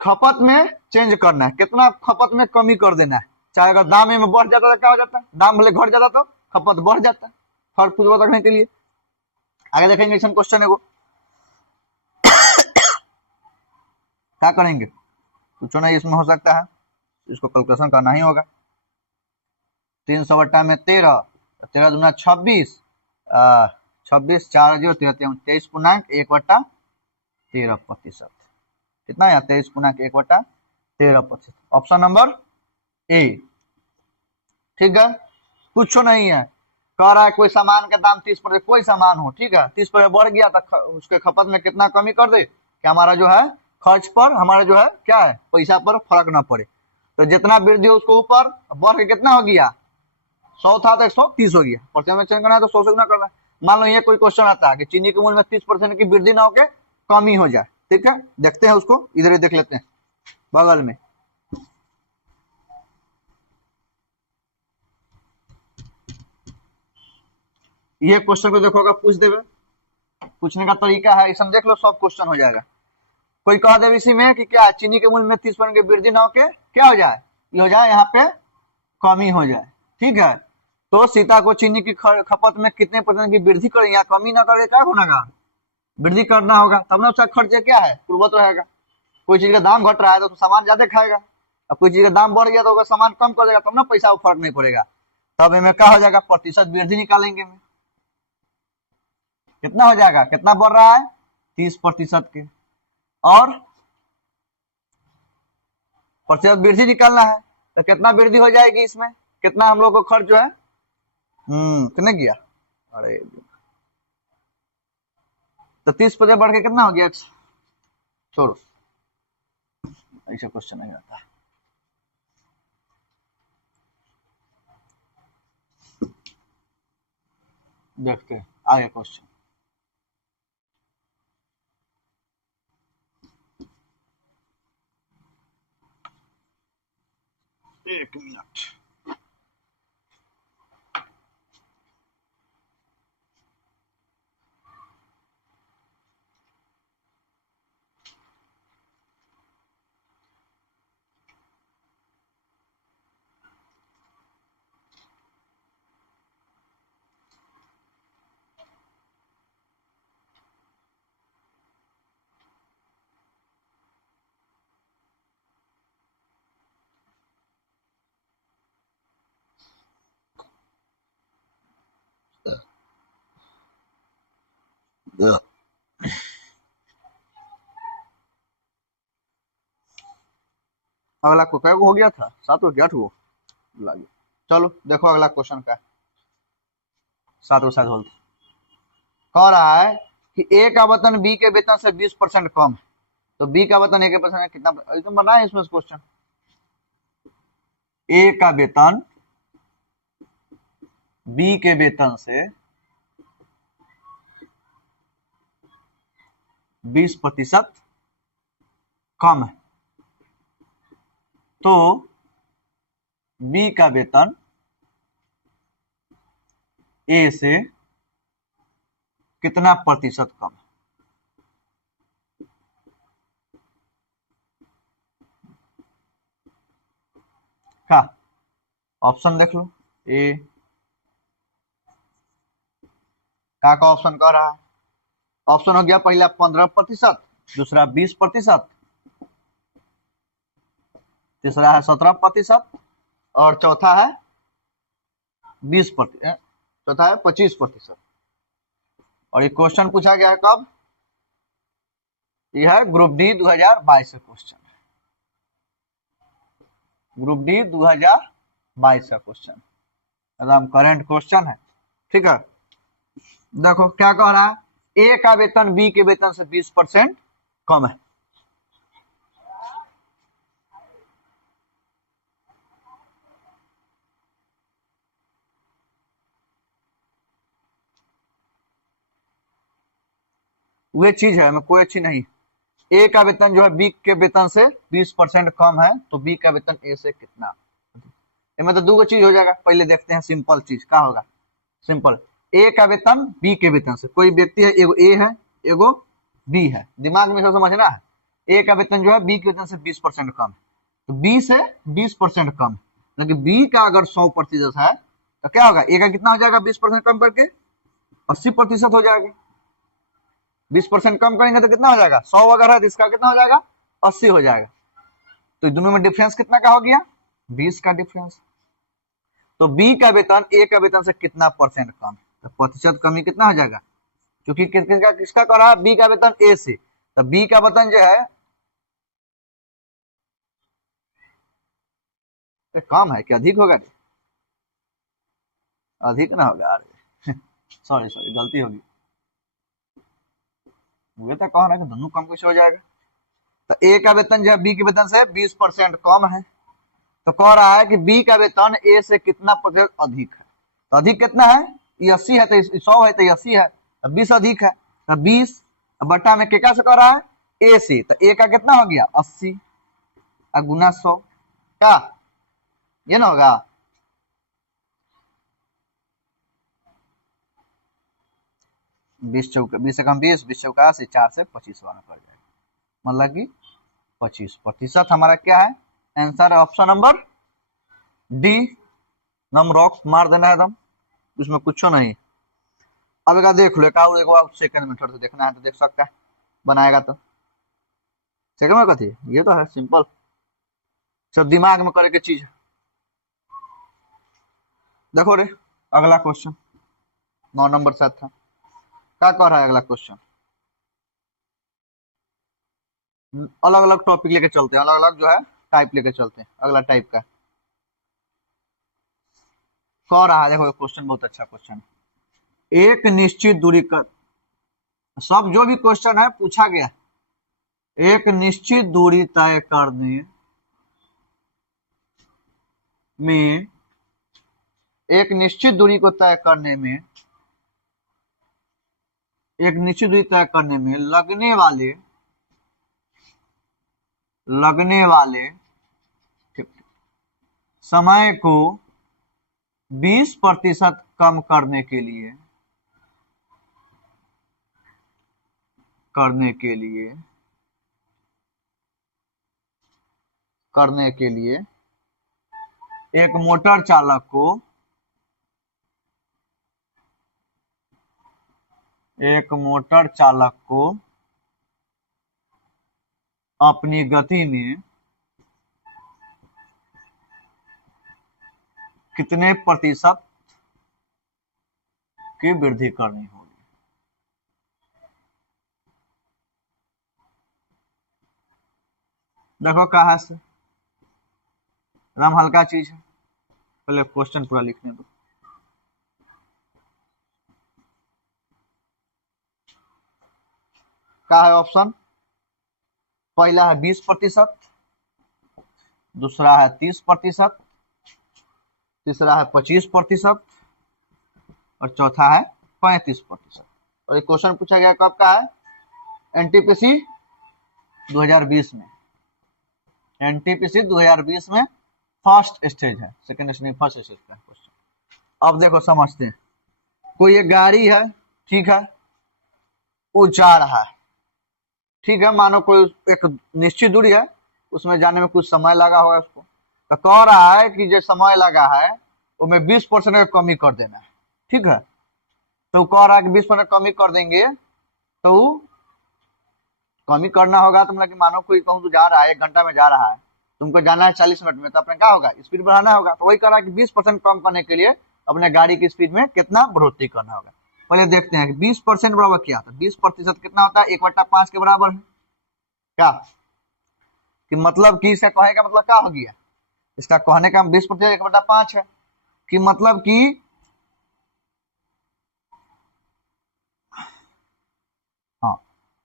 खपत में चेंज करना है, कितना खपत में कमी कर देना है। चाहे अगर दाम में बढ़ जाता तो क्या हो जाता है, दाम भले घट जाता तो खपत बढ़ जाता है, फर्क पूर्वक रखने के लिए। आगे देखेंगे क्वेश्चन है वो क्या करेंगे, कुछ नहीं इसमें हो सकता है, इसको कैलकुलेशन करना ही होगा। 300 बट्टा में 13, 13 दूना 26, 26 4 0 13 23 पूर्णांक 1/13%। कितना है 23 पूर्णांक 1/13%। ऑप्शन नंबर ए ठीक है। कुछ नहीं है, कह रहा है कोई सामान का दाम 30%, कोई सामान हो ठीक है 30% बढ़ गया तो उसके खपत में कितना कमी कर दे कि हमारा जो है खर्च पर हमारा जो है क्या है पैसा पर फर्क ना पड़े। तो जितना वृद्धि हो उसको ऊपर बढ़ के कितना हो गया, 100 था तो 130 हो गया। प्रतिशत में चेंज करना है तो 100 से गुना करना है। मान लो ये कोई क्वेश्चन आता है कि चीनी के मूल्य में 30% की वृद्धि ना होके कमी हो जाए, ठीक है देखते हैं उसको, इधर ही देख लेते हैं बगल में। ये क्वेश्चन को देखो, अगर पूछ देवे, पूछने का तरीका है इसमें देख लो, सब क्वेश्चन हो जाएगा। कोई कह दे इसी में कि क्या चीनी के मूल्य में 30% की वृद्धि ना होके क्या हो जाए, ये हो जाए यहाँ पे कमी हो जाए, ठीक है। तो सीता को चीनी की खपत में कितने % की वृद्धि करें, यहाँ कमी ना करके क्या होगा, वृद्धि करना होगा, तब ना उसका खर्च क्या है पूर्ववत रहेगा। कोई चीज का दाम घट रहा है तो सामान ज्यादा खाएगा, अब कोई चीज का दाम बढ़ गया तो अगर सामान कम कर देगा तब ना पैसा को फर्क नहीं पड़ेगा। तब इनमें क्या हो जाएगा, प्रतिशत वृद्धि निकालेंगे में कितना हो जाएगा, कितना बढ़ रहा है 30% के, और प्रतिशत वृद्धि निकालना है तो कितना वृद्धि हो जाएगी इसमें, कितना हम लोग को खर्च जो है कितने किया, अरे तो 30% बढ़ के कितना हो गया, छोड़ो ऐसा क्वेश्चन नहीं आता। देखते हैं आगे क्वेश्चन। एक मिनट, अगला को क्या हो गया था, 7 8 गो लगे। चलो देखो अगला क्वेश्चन का 7 शायद होल कह रहा है कि ए का वेतन बी के वेतन से 20% कम है, तो बी का वेतन ए के वेतन कितना, एकदम बना है इसमें क्वेश्चन। ए का वेतन बी के वेतन से 20% कम है, तो बी का वेतन ए से कितना प्रतिशत कम है। क्या ऑप्शन देख लो, ए का ऑप्शन कह रहा है, ऑप्शन हो गया पहला 15%, दूसरा 20%, तीसरा है 17% और चौथा है 20%, चौथा है 25%। और ये क्वेश्चन पूछा गया है कब, यह है ग्रुप डी 2022 का क्वेश्चन, ग्रुप डी 2022 का क्वेश्चन, एकदम करंट क्वेश्चन है, ठीक है। देखो क्या कह रहा है ए का वेतन बी के वेतन से 20% कम है। वे चीज है, मैं कोई अच्छी नहीं। ए का वेतन जो है बी के वेतन से 20% कम है, तो बी का वेतन ए से कितना। इसमें तो दो चीज हो जाएगा। पहले देखते हैं सिंपल चीज क्या होगा। सिंपल, ए का वेतन बी के वेतन से, कोई व्यक्ति है, एगो ए है एगो बी है, दिमाग में सब समझना है। ए का वेतन जो है बी के वेतन से 20% कम है, तो बी से 20% कम है, लेकिन बी का अगर 100% है तो क्या होगा, ए का कितना हो जाएगा 20% कम करके 80% हो जाएगा। 20% कम करेंगे तो कितना हो जाएगा, 100 अगर है तो इसका कितना हो जाएगा 80 हो जाएगा। तो दोनों में डिफरेंस कितना का हो गया, 20 का डिफरेंस। तो बी का वेतन ए का वेतन से कितना परसेंट कम, तो प्रतिशत कमी कितना हो जाएगा, क्योंकि किसका कर रहा है, बी का वेतन ए से, तो बी का वेतन जो है तो कम है कि अधिक होगा, अधिक ना होगा। सॉरी सॉरी गलती होगी, मुझे तो कह रहा है कि दोनों कम कैसे हो जाएगा। तो ए का वेतन जो है बी के वेतन से 20% कम है, तो कह रहा है कि बी का वेतन ए से कितना प्रतिशत अधिक है। तो अधिक कितना है, ये 80 है, तो 100 है तो 80 है, तो 20 अधिक है, तो 20 बट्टा में केका से कर रहा है ए से, तो ए का कितना हो गया 80 गुना 100, क्या ये ना होगा। बीस से कम 20, 20 चौका 80, 4 से 25 वाला पड़ जाएगा, मतलब कि 25% हमारा क्या है आंसर, ऑप्शन नंबर डी। नम रॉक मार देना है एकदम, उसमें कुछ नहीं। अब एक देख लो, एक सेकंड में थोड़ा सा देखना है तो देख सकता है, बनाएगा तो सेकंड में कथी, ये तो है सिंपल, सब दिमाग में करे के चीज है। देखो रे अगला क्वेश्चन 9 नंबर से था, क्या कह रहा है अगला क्वेश्चन। अलग अलग टॉपिक लेके चलते हैं, अलग अलग जो है टाइप लेके चलते हैं। अगला टाइप का कह रहा है, देखो क्वेश्चन बहुत अच्छा क्वेश्चन है। एक निश्चित दूरी कर, सब जो भी क्वेश्चन है पूछा गया, एक निश्चित दूरी तय करने में, एक निश्चित दूरी को तय करने में, एक निश्चित दूरी तय करने में लगने वाले समय को 20% कम करने के लिए एक मोटर चालक को अपनी गति में कितने प्रतिशत की वृद्धि करनी होगी। देखो कहा से राम, हल्का चीज है, पहले क्वेश्चन पूरा लिखने दो। क्या है ऑप्शन, पहला है 20%, दूसरा है 30%, तीसरा है 25% और चौथा है 35%। और एक क्वेश्चन पूछा गया कब का है, एनटीपीसी 2020 में, एनटीपीसी 2020 में फर्स्ट स्टेज है, सेकंड स्टेज नहीं, फर्स्ट स्टेज का क्वेश्चन। अब देखो समझते हैं, कोई एक गाड़ी है, ठीक है, वो जा रहा है, ठीक है, मानो कोई एक निश्चित दूरी है, उसमें जाने में कुछ समय लगा होगा उसको, तो कह रहा है कि जो समय लगा है वो में 20% का कमी कर देना है, ठीक है। तो कह रहा है कि 20% कमी कर देंगे, तो कमी करना होगा तो मतलब कि मानो कोई कहूँ तो जा रहा है 1 घंटा में जा रहा है, तुमको जाना है 40 मिनट में, तो अपने क्या होगा स्पीड बढ़ाना होगा। तो वही कह रहा है कि 20% कम करने के लिए अपने गाड़ी की स्पीड में कितना बढ़ोतरी करना होगा। पहले देखते हैं कि 20% बराबर क्या होता है, 20% कितना होता है 1/5 के बराबर है, क्या कि मतलब कि इसका कहने का मतलब क्या हो गया, इसका कहने का 20% 1/5 है, कि मतलब कि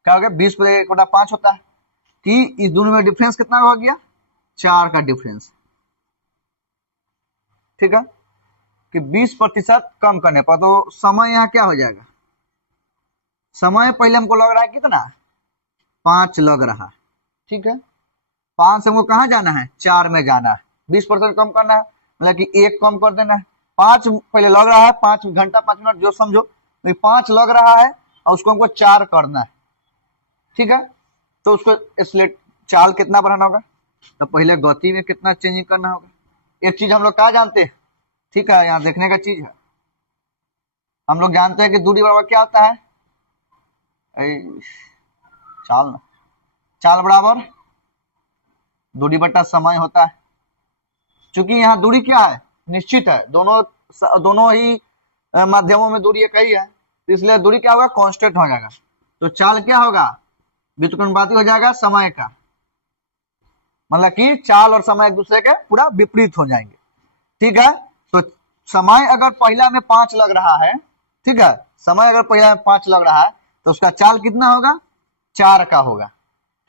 क्या हो गया, 20 पर 1/5 होता है कि इस दोनों में डिफरेंस कितना हो गया, 4 का डिफरेंस। ठीक है, कि 20% कम करने पर तो समय यहाँ क्या हो जाएगा, समय पहले हमको लग रहा है कितना, 5 लग रहा है। ठीक है, 5 से हमको कहाँ जाना है, 4 में जाना है, 20% कम करना है, मतलब कि 1 कम कर देना है। 5 पहले लग रहा है, 5 घंटा 5 मिनट जो समझो, 5 लग रहा है और उसको हमको 4 करना है। ठीक है, तो उसको स्लेट चाल कितना बढ़ाना होगा, तो पहले गति में कितना चेंजिंग करना होगा। एक चीज हम लोग क्या जानते हैं, ठीक है, यहाँ देखने का चीज है, हम लोग जानते हैं कि दूरी बराबर क्या होता है, चाल ना, चाल बराबर दूरी बटा समय होता है। चूंकि यहाँ दूरी क्या है, निश्चित है, दोनों ही माध्यमों में दूरी एक ही है, तो इसलिए दूरी क्या होगा, कांस्टेंट हो जाएगा। तो चाल क्या होगा, व्युत्क्रमानुपाती हो जाएगा समय का, मतलब कि चाल और समय एक दूसरे के पूरा विपरीत हो जाएंगे। ठीक है, तो समय अगर पहला में 5 लग रहा है, ठीक है, समय अगर पहला में 5 लग रहा है तो उसका चाल कितना होगा, 4 का होगा।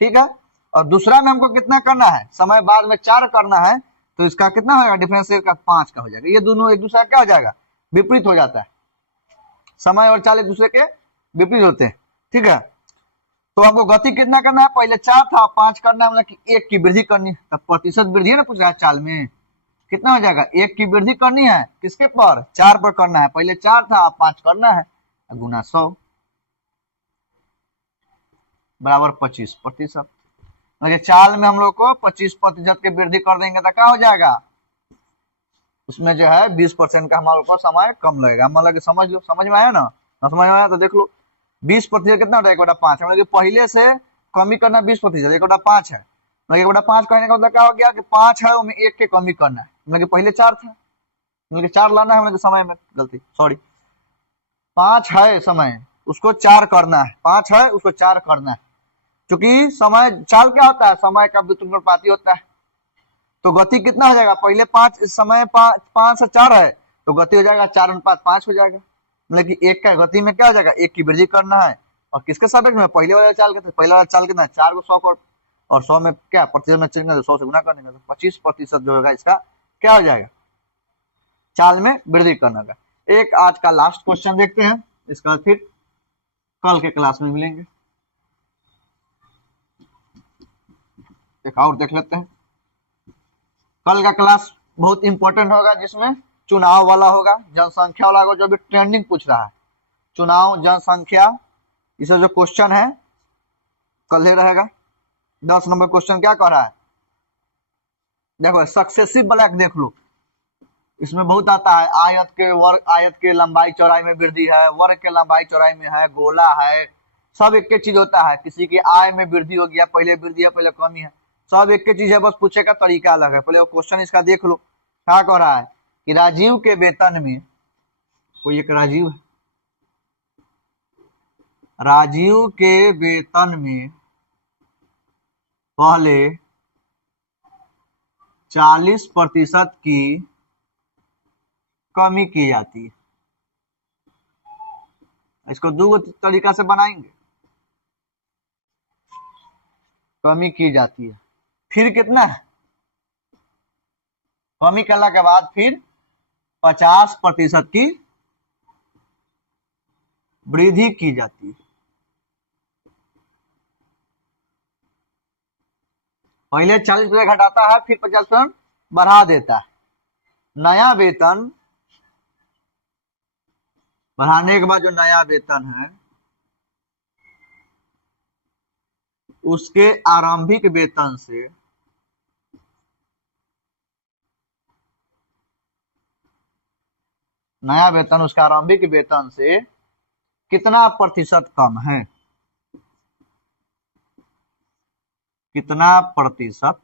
ठीक है, और दूसरा में हमको कितना करना है, समय बाद में 4 करना है, तो इसका कितना होगा, डिफरेंशियल का 5 का हो जाएगा। ये दोनों एक दूसरे का क्या हो जाएगा, विपरीत हो जाता है, समय और चाल एक दूसरे के विपरीत होते हैं। ठीक है, तो हमको गति कितना करना है, पहले 4 था, 5 करना है, मतलब कि 1 की वृद्धि करनी है, तब प्रतिशत वृद्धि है ना पूछ रहा है, चाल में कितना हो जाएगा, 1 की वृद्धि करनी है, किसके पर, 4 पर करना है, पहले 4 था 5 करना है, गुना 100 बराबर 25%। मतलब चाल में हम लोग को 25% की वृद्धि कर देंगे तो क्या हो जाएगा, उसमें जो है 20% का हमारे को समय कम लगेगा। मतलब कि समझ लो, समझ में आया ना समझ में आया तो देख लो, 20% कितना होता है, 1/5 है, मतलब कि पहले से कमी करना 20%, 1/5 है, मतलब 1/5 कहने का मतलब क्या हो गया कि 5 है उसमें 1 के कमी करना है, मतलब कि पहले 4 था, मतलब कि 4 लाना है, मतलब समय में गलती, सॉरी, 5 है समय, उसको 4 करना है, 5 है उसको 4 करना है, क्योंकि समय चाल क्या होता है, समय का व्युत्क्रमानुपाती होता है। तो गति कितना हो जाएगा, पहले 5, इस समय 5 से 4 है, तो गति हो जाएगा 4:5 हो जाएगा, मतलब कि 1 का गति में क्या हो जाएगा, 1 की वृद्धि करना है, और किसके सापेक्ष में, पहले वाला चाल के, पहला वाला चाल कितना है, 4 को 100 कर, और 100 में क्या प्रतिशत में चेंज करना, 100 से गुना कर देंगे, तो 25% जो होगा इसका क्या हो जाएगा, चाल में वृद्धि करने का। एक आज का लास्ट क्वेश्चन देखते हैं, इसका फिर कल के क्लास में मिलेंगे। एक और देख लेते हैं, कल का क्लास बहुत इंपॉर्टेंट होगा, जिसमें चुनाव वाला होगा, जनसंख्या वाला होगा, जो भी ट्रेंडिंग पूछ रहा है, चुनाव जनसंख्या, इसे जो क्वेश्चन है कल ही रहेगा। 10 नंबर क्वेश्चन क्या कह रहा है, देखो सक्सेसिव ब्लैक देख लो, इसमें बहुत आता है, आयत के लंबाई चौड़ाई में वृद्धि है, वर्ग के लंबाई चौड़ाई में है, गोला है, सब एक चीज होता है, किसी की आय में वृद्धि हो गया, पहले वृद्धि है पहले कमी है, सब एक चीज है, बस पूछे का तरीका अलग है। पहले वो क्वेश्चन इसका देख लो, क्या कह रहा है कि राजीव के वेतन में, कोई एक राजीव है, राजीव के वेतन में पहले 40% की कमी की जाती है। इसको दो तरीका से बनाएंगे, कमी की जाती है, फिर कितना है, कमी करने के बाद फिर 50% की वृद्धि की जाती है। पहले 40% घटाता है, फिर 50% बढ़ा देता है। नया वेतन बढ़ाने के बाद जो नया वेतन है उसके आरंभिक वेतन से नया वेतन उसका आरंभिक वेतन से कितना प्रतिशत कम है, कितना प्रतिशत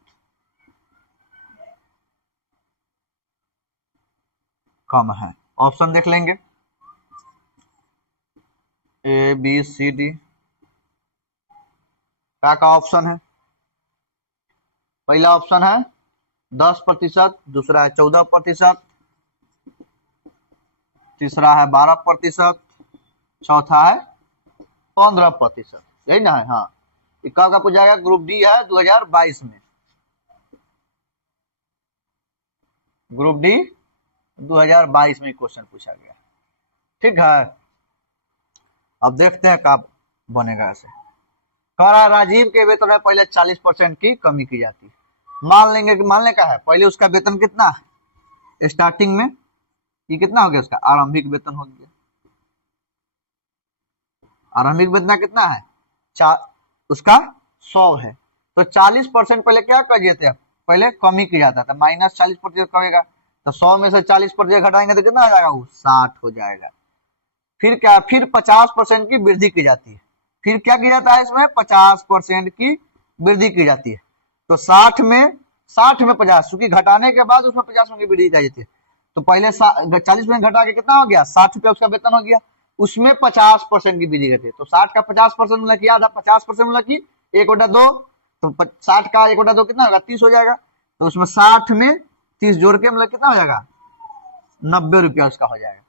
कम है। ऑप्शन देख लेंगे, ए बी सी डी, क्या का ऑप्शन है, पहला ऑप्शन है 10%, दूसरा है 14%, तीसरा है 12%, चौथा है 15%। यही ना है। हाँ, ये कब पूछा गया? ग्रुप डी है 2022 में, ग्रुप डी 2022 में क्वेश्चन पूछा गया। ठीक है, अब देखते हैं कब बनेगा ऐसे। कह रहा है राजीव के वेतन में पहले 40% की कमी की जाती है। मान लेंगे कि मान ले का है पहले उसका वेतन कितना है स्टार्टिंग में, ये कितना हो गया उसका आरंभिक वेतन हो गया। आरंभिक वेतन कितना है? उसका 100 है। तो 40% पहले क्या कर दिए थे? पहले कमी की जाता था, -40% करेगा तो 100 में से 40% घटाएंगे तो कितना हो जाएगा? वो 60 हो जाएगा। फिर क्या? फिर 50% की वृद्धि की जाती है। फिर क्या किया जाता है इसमें? 50% की वृद्धि की जाती है। तो 60 में 50, चूंकि घटाने के बाद उसमें 50 की वृद्धि की जाती है। तो पहले 40% घटा के कितना हो गया? 60 रुपया उसका वेतन हो गया, उसमें 50% की वृद्धि करती है। तो 60 का 50% मतलब क्या था? 50% मतलब की 1/2, तो 60 का 1/2 कितना होगा? 30 हो जाएगा। तो उसमें 60 में 30 जोड़ के मतलब कितना हो जाएगा? 90 रुपया उसका हो जाएगा।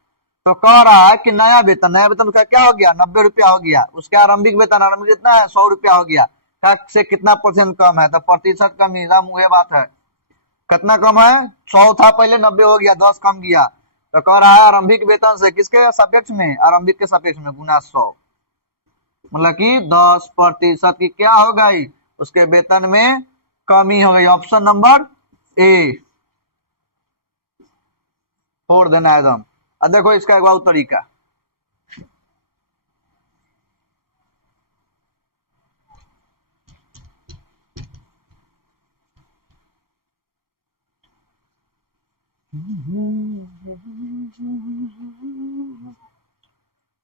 तो कह रहा है कि नया वेतन उसका क्या हो गया? 90 रुपया हो गया। उसका आरंभिक वेतन कितना है? 100 रुपया हो गया। से कितना परसेंट कम है? तो प्रतिशत कमी, वही बात है। कितना कम है? 100 था पहले, 90 हो गया, 10 कम गया। तो कह रहा है आरंभिक वेतन से किसके सापेक्ष में? आरंभिक के सापेक्ष में गुना 100, मतलब कि 10% की क्या हो गई? उसके वेतन में कमी हो गई। ऑप्शन नंबर ए छोड़ देना एकदम। अब देखो इसका एक और तरीका,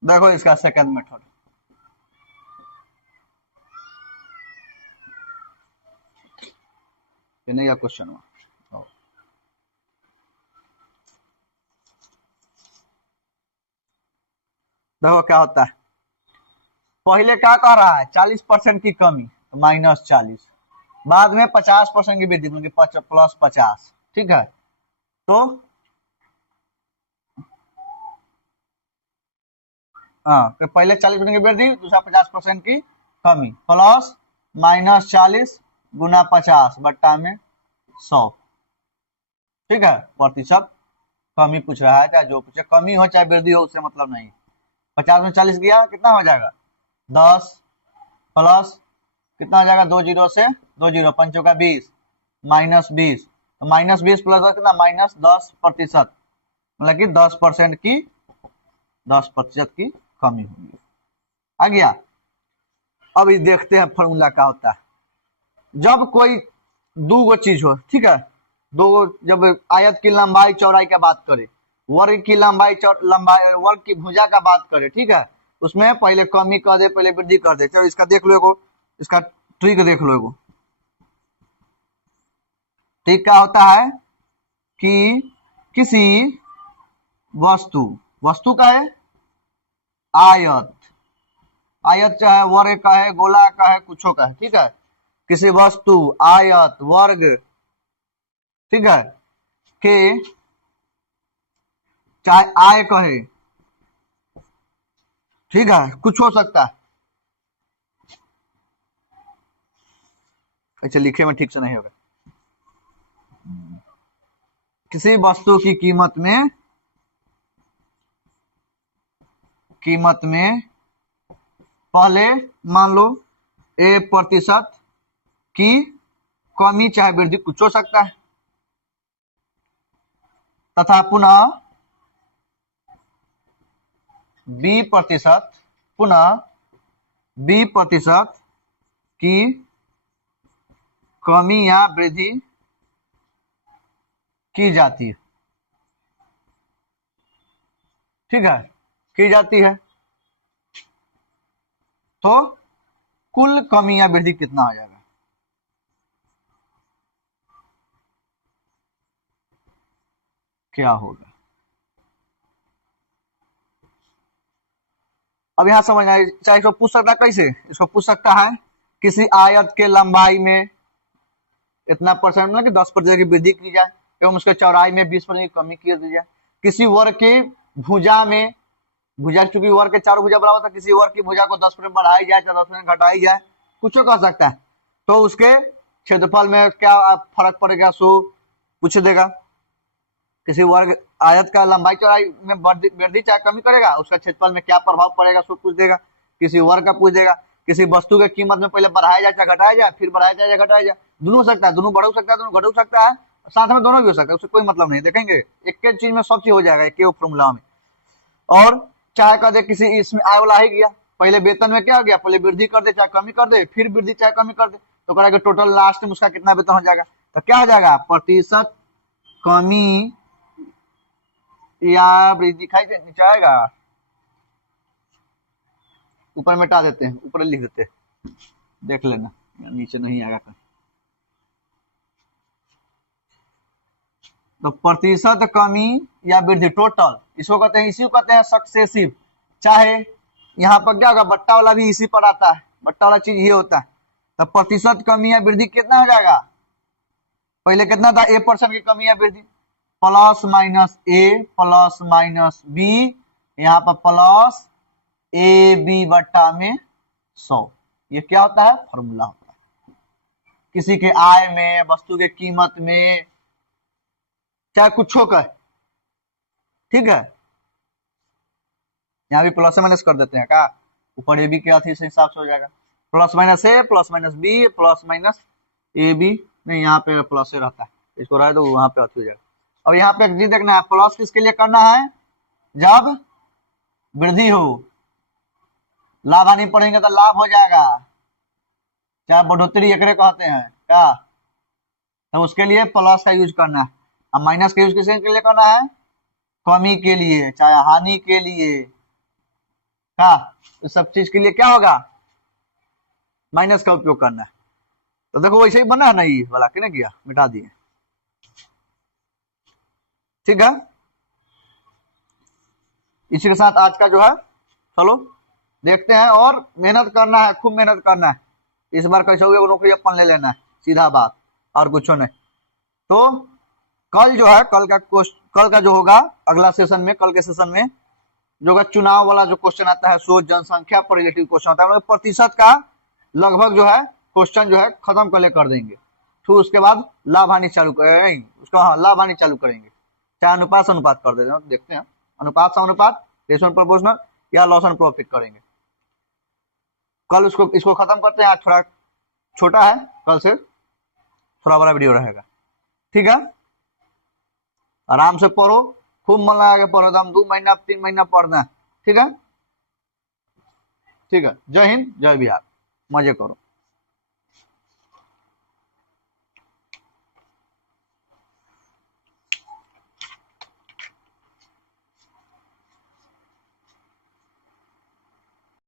देखो इसका सेकंड मेथड। ये नहीं क्वेश्चन हुआ। देखो क्या होता है, पहले क्या कर रहा है? 40% की कमी, तो -40, बाद में 50% की वृद्धि, मतलब +50। ठीक है, तो हाँ, तो पहले 40% की वृद्धि, दूसरा 50% की कमी, प्लस -40 गुना 50 बट्टा में 100। ठीक है, प्रतिशत कमी पूछ रहा है, चाहे जो पूछे, कमी हो चाहे वृद्धि हो, उससे मतलब नहीं। 50 में 40 गया, कितना हो जाएगा? 10 प्लस कितना हो जाएगा? 2 जीरो से 2 जीरो, 5 का 20, -20, तो -20 प्लस कितना? -10%, मतलब कि 10% की कमी होगी। आ गया। अब ये देखते हैं फॉर्मूला क्या होता है। जब कोई दो गो चीज हो, ठीक है, दो, जब आयत की लंबाई चौड़ाई का बात करें, वर्ग की लंबाई वर्ग की भुजा का बात करें, ठीक है, उसमें पहले कमी कर दे, पहले वृद्धि कर दे। चलो इसका देख लो, एगो इसका ट्रिक देख लो। एगो ट्रिक क्या होता है कि किसी वस्तु का है आयत, आयत चाहे वर्ग का है, गोला का है, कुछो का है, ठीक है, किसी वस्तु, आयत, वर्ग, ठीक है, के चाहे आय कहे, ठीक है, कुछ हो सकता है। अच्छा, लिखे में ठीक से नहीं होगा। किसी वस्तु की कीमत में पहले मान लो A% की कमी चाहे वृद्धि कुछ हो सकता है, तथा पुनः B% की कमी या वृद्धि की जाती है। ठीक है, की जाती है, तो कुल कमी या वृद्धि कितना आ जाएगा? क्या होगा? अब यहां समझ आए। चाहे इसको पूछ सकता है, कैसे इसको पूछ सकता है? किसी आयत के लंबाई में इतना परसेंट, मतलब कि 10% की वृद्धि की जाए, एवं उसके चौड़ाई में 20% की कमी की दी जाए। किसी वर्ग की भुजा में भुजा चूंकि वर्ग के चारों भुजा बराबर था, किसी वर्ग की भुजा को 10% बढ़ाई जाए या 10% घटाई जाए, कुछ कर सकता है, तो उसके क्षेत्रफल में क्या फर्क पड़ेगा सो पूछ देगा। किसी वर्ग आयत का लंबाई चौड़ाई में वृद्धि चाहे कमी करेगा, उसका क्षेत्रफल में क्या प्रभाव पड़ेगा सो पूछ देगा। किसी वर्ग का पूछ देगा। किसी वस्तु के कीमत में पहले बढ़ाया जाए चाहे घटाया जाए, फिर बढ़ाया जाए या घटाया जाए, दोनों हो सकता है, दोनों बढ़ सकता है, दोनों घट सकता है, साथ में दोनों भी हो सकता है, उससे कोई मतलब नहीं। देखेंगे एक के चीज में सब चीज हो जाएगा एक फॉर्मूला में। और चाहे कर दे किसी इसमें आय वाला ही गया, पहले वेतन में क्या हो गया, पहले वृद्धि कर दे चाहे कमी कर दे, फिर वृद्धि चाहे कमी कर दे, तो करेगा टोटल लास्ट में उसका कितना वेतन हो जाएगा, तो क्या हो जाएगा प्रतिशत कमी या वृद्धि दिखाई नीचे आएगा, ऊपर मिटा देते हैं, ऊपर लिख देते हैं, देख लेना नीचे नहीं आएगा कहीं। तो प्रतिशत कमी या वृद्धि टोटल, इसको कहते हैं, इसी को कहते हैं सक्सेसिव। चाहे यहाँ पर क्या होगा, बट्टा वाला भी इसी पर आता है, बट्टा वाला चीज ये होता है। तो प्रतिशत कमी या वृद्धि कितना हो जाएगा, पहले कितना था a% की कमी या वृद्धि, plus minus A plus minus B, यहाँ पर प्लस ए बी बट्टा में 100। ये क्या होता है, फॉर्मूला होता है। किसी के आय में, वस्तु के कीमत में, चाहे कुछ का, ठीक है। यहाँ भी प्लस माइनस कर देते हैं क्या, ऊपर ए बी के अथी से हिसाब से हो जाएगा, plus minus A plus minus B plus minus A B, नहीं यहाँ पे प्लस ए रहता है, इसको रह दो, वहां पे अथी हो जाएगा। और यहाँ पे जी देखना है, प्लस किसके लिए करना है, जब वृद्धि हो, लाभ हानि पढ़ेंगे तो लाभ हो जाएगा, चाहे बढ़ोतरी एकरे कहते हैं क्या, तो उसके लिए प्लस का यूज करना है। अब माइनस का यूज किसके लिए करना है, कमी के लिए चाहे हानि के लिए, क्या तो सब चीज के लिए क्या होगा, माइनस का उपयोग करना है। तो देखो वैसे ही बना है ना, ये वाला किने किया, मिटा दिए, ठीक है। इसी के साथ आज का जो है चलो देखते हैं, और मेहनत करना है, खूब मेहनत करना है, इस बार कैसे हो नौकरी अपन ले लेना है, सीधा बात, और कुछ नहीं। तो कल जो है, कल का जो होगा अगला सेशन में, कल के सेशन में जो होगा चुनाव वाला जो क्वेश्चन आता है, सो जनसंख्या पर रिलेटिव क्वेश्चन आता है, प्रतिशत का लगभग जो है क्वेश्चन जो है खत्म कर देंगे। फिर उसके बाद लाभ हानि चालू करेंगे, उसका हाँ लाभ हानि चालू करेंगे, चाहे अनुपात से अनुपात कर देते हैं, देखते हैं अनुपात से अनुपात, रेशो एंड प्रोपोर्शनल, या लॉस एंड प्रॉफिट करेंगे। कल इसको खत्म करते हैं, आज थोड़ा छोटा है, कल से थोड़ा बड़ा वीडियो रहेगा, ठीक है। आराम से पढ़ो, खूब मन लगा के पढ़ो, एकदम 2 महीना 3 महीना पढ़ना है, ठीक है। ठीक है, जय हिंद जय बिहार, मजे करो।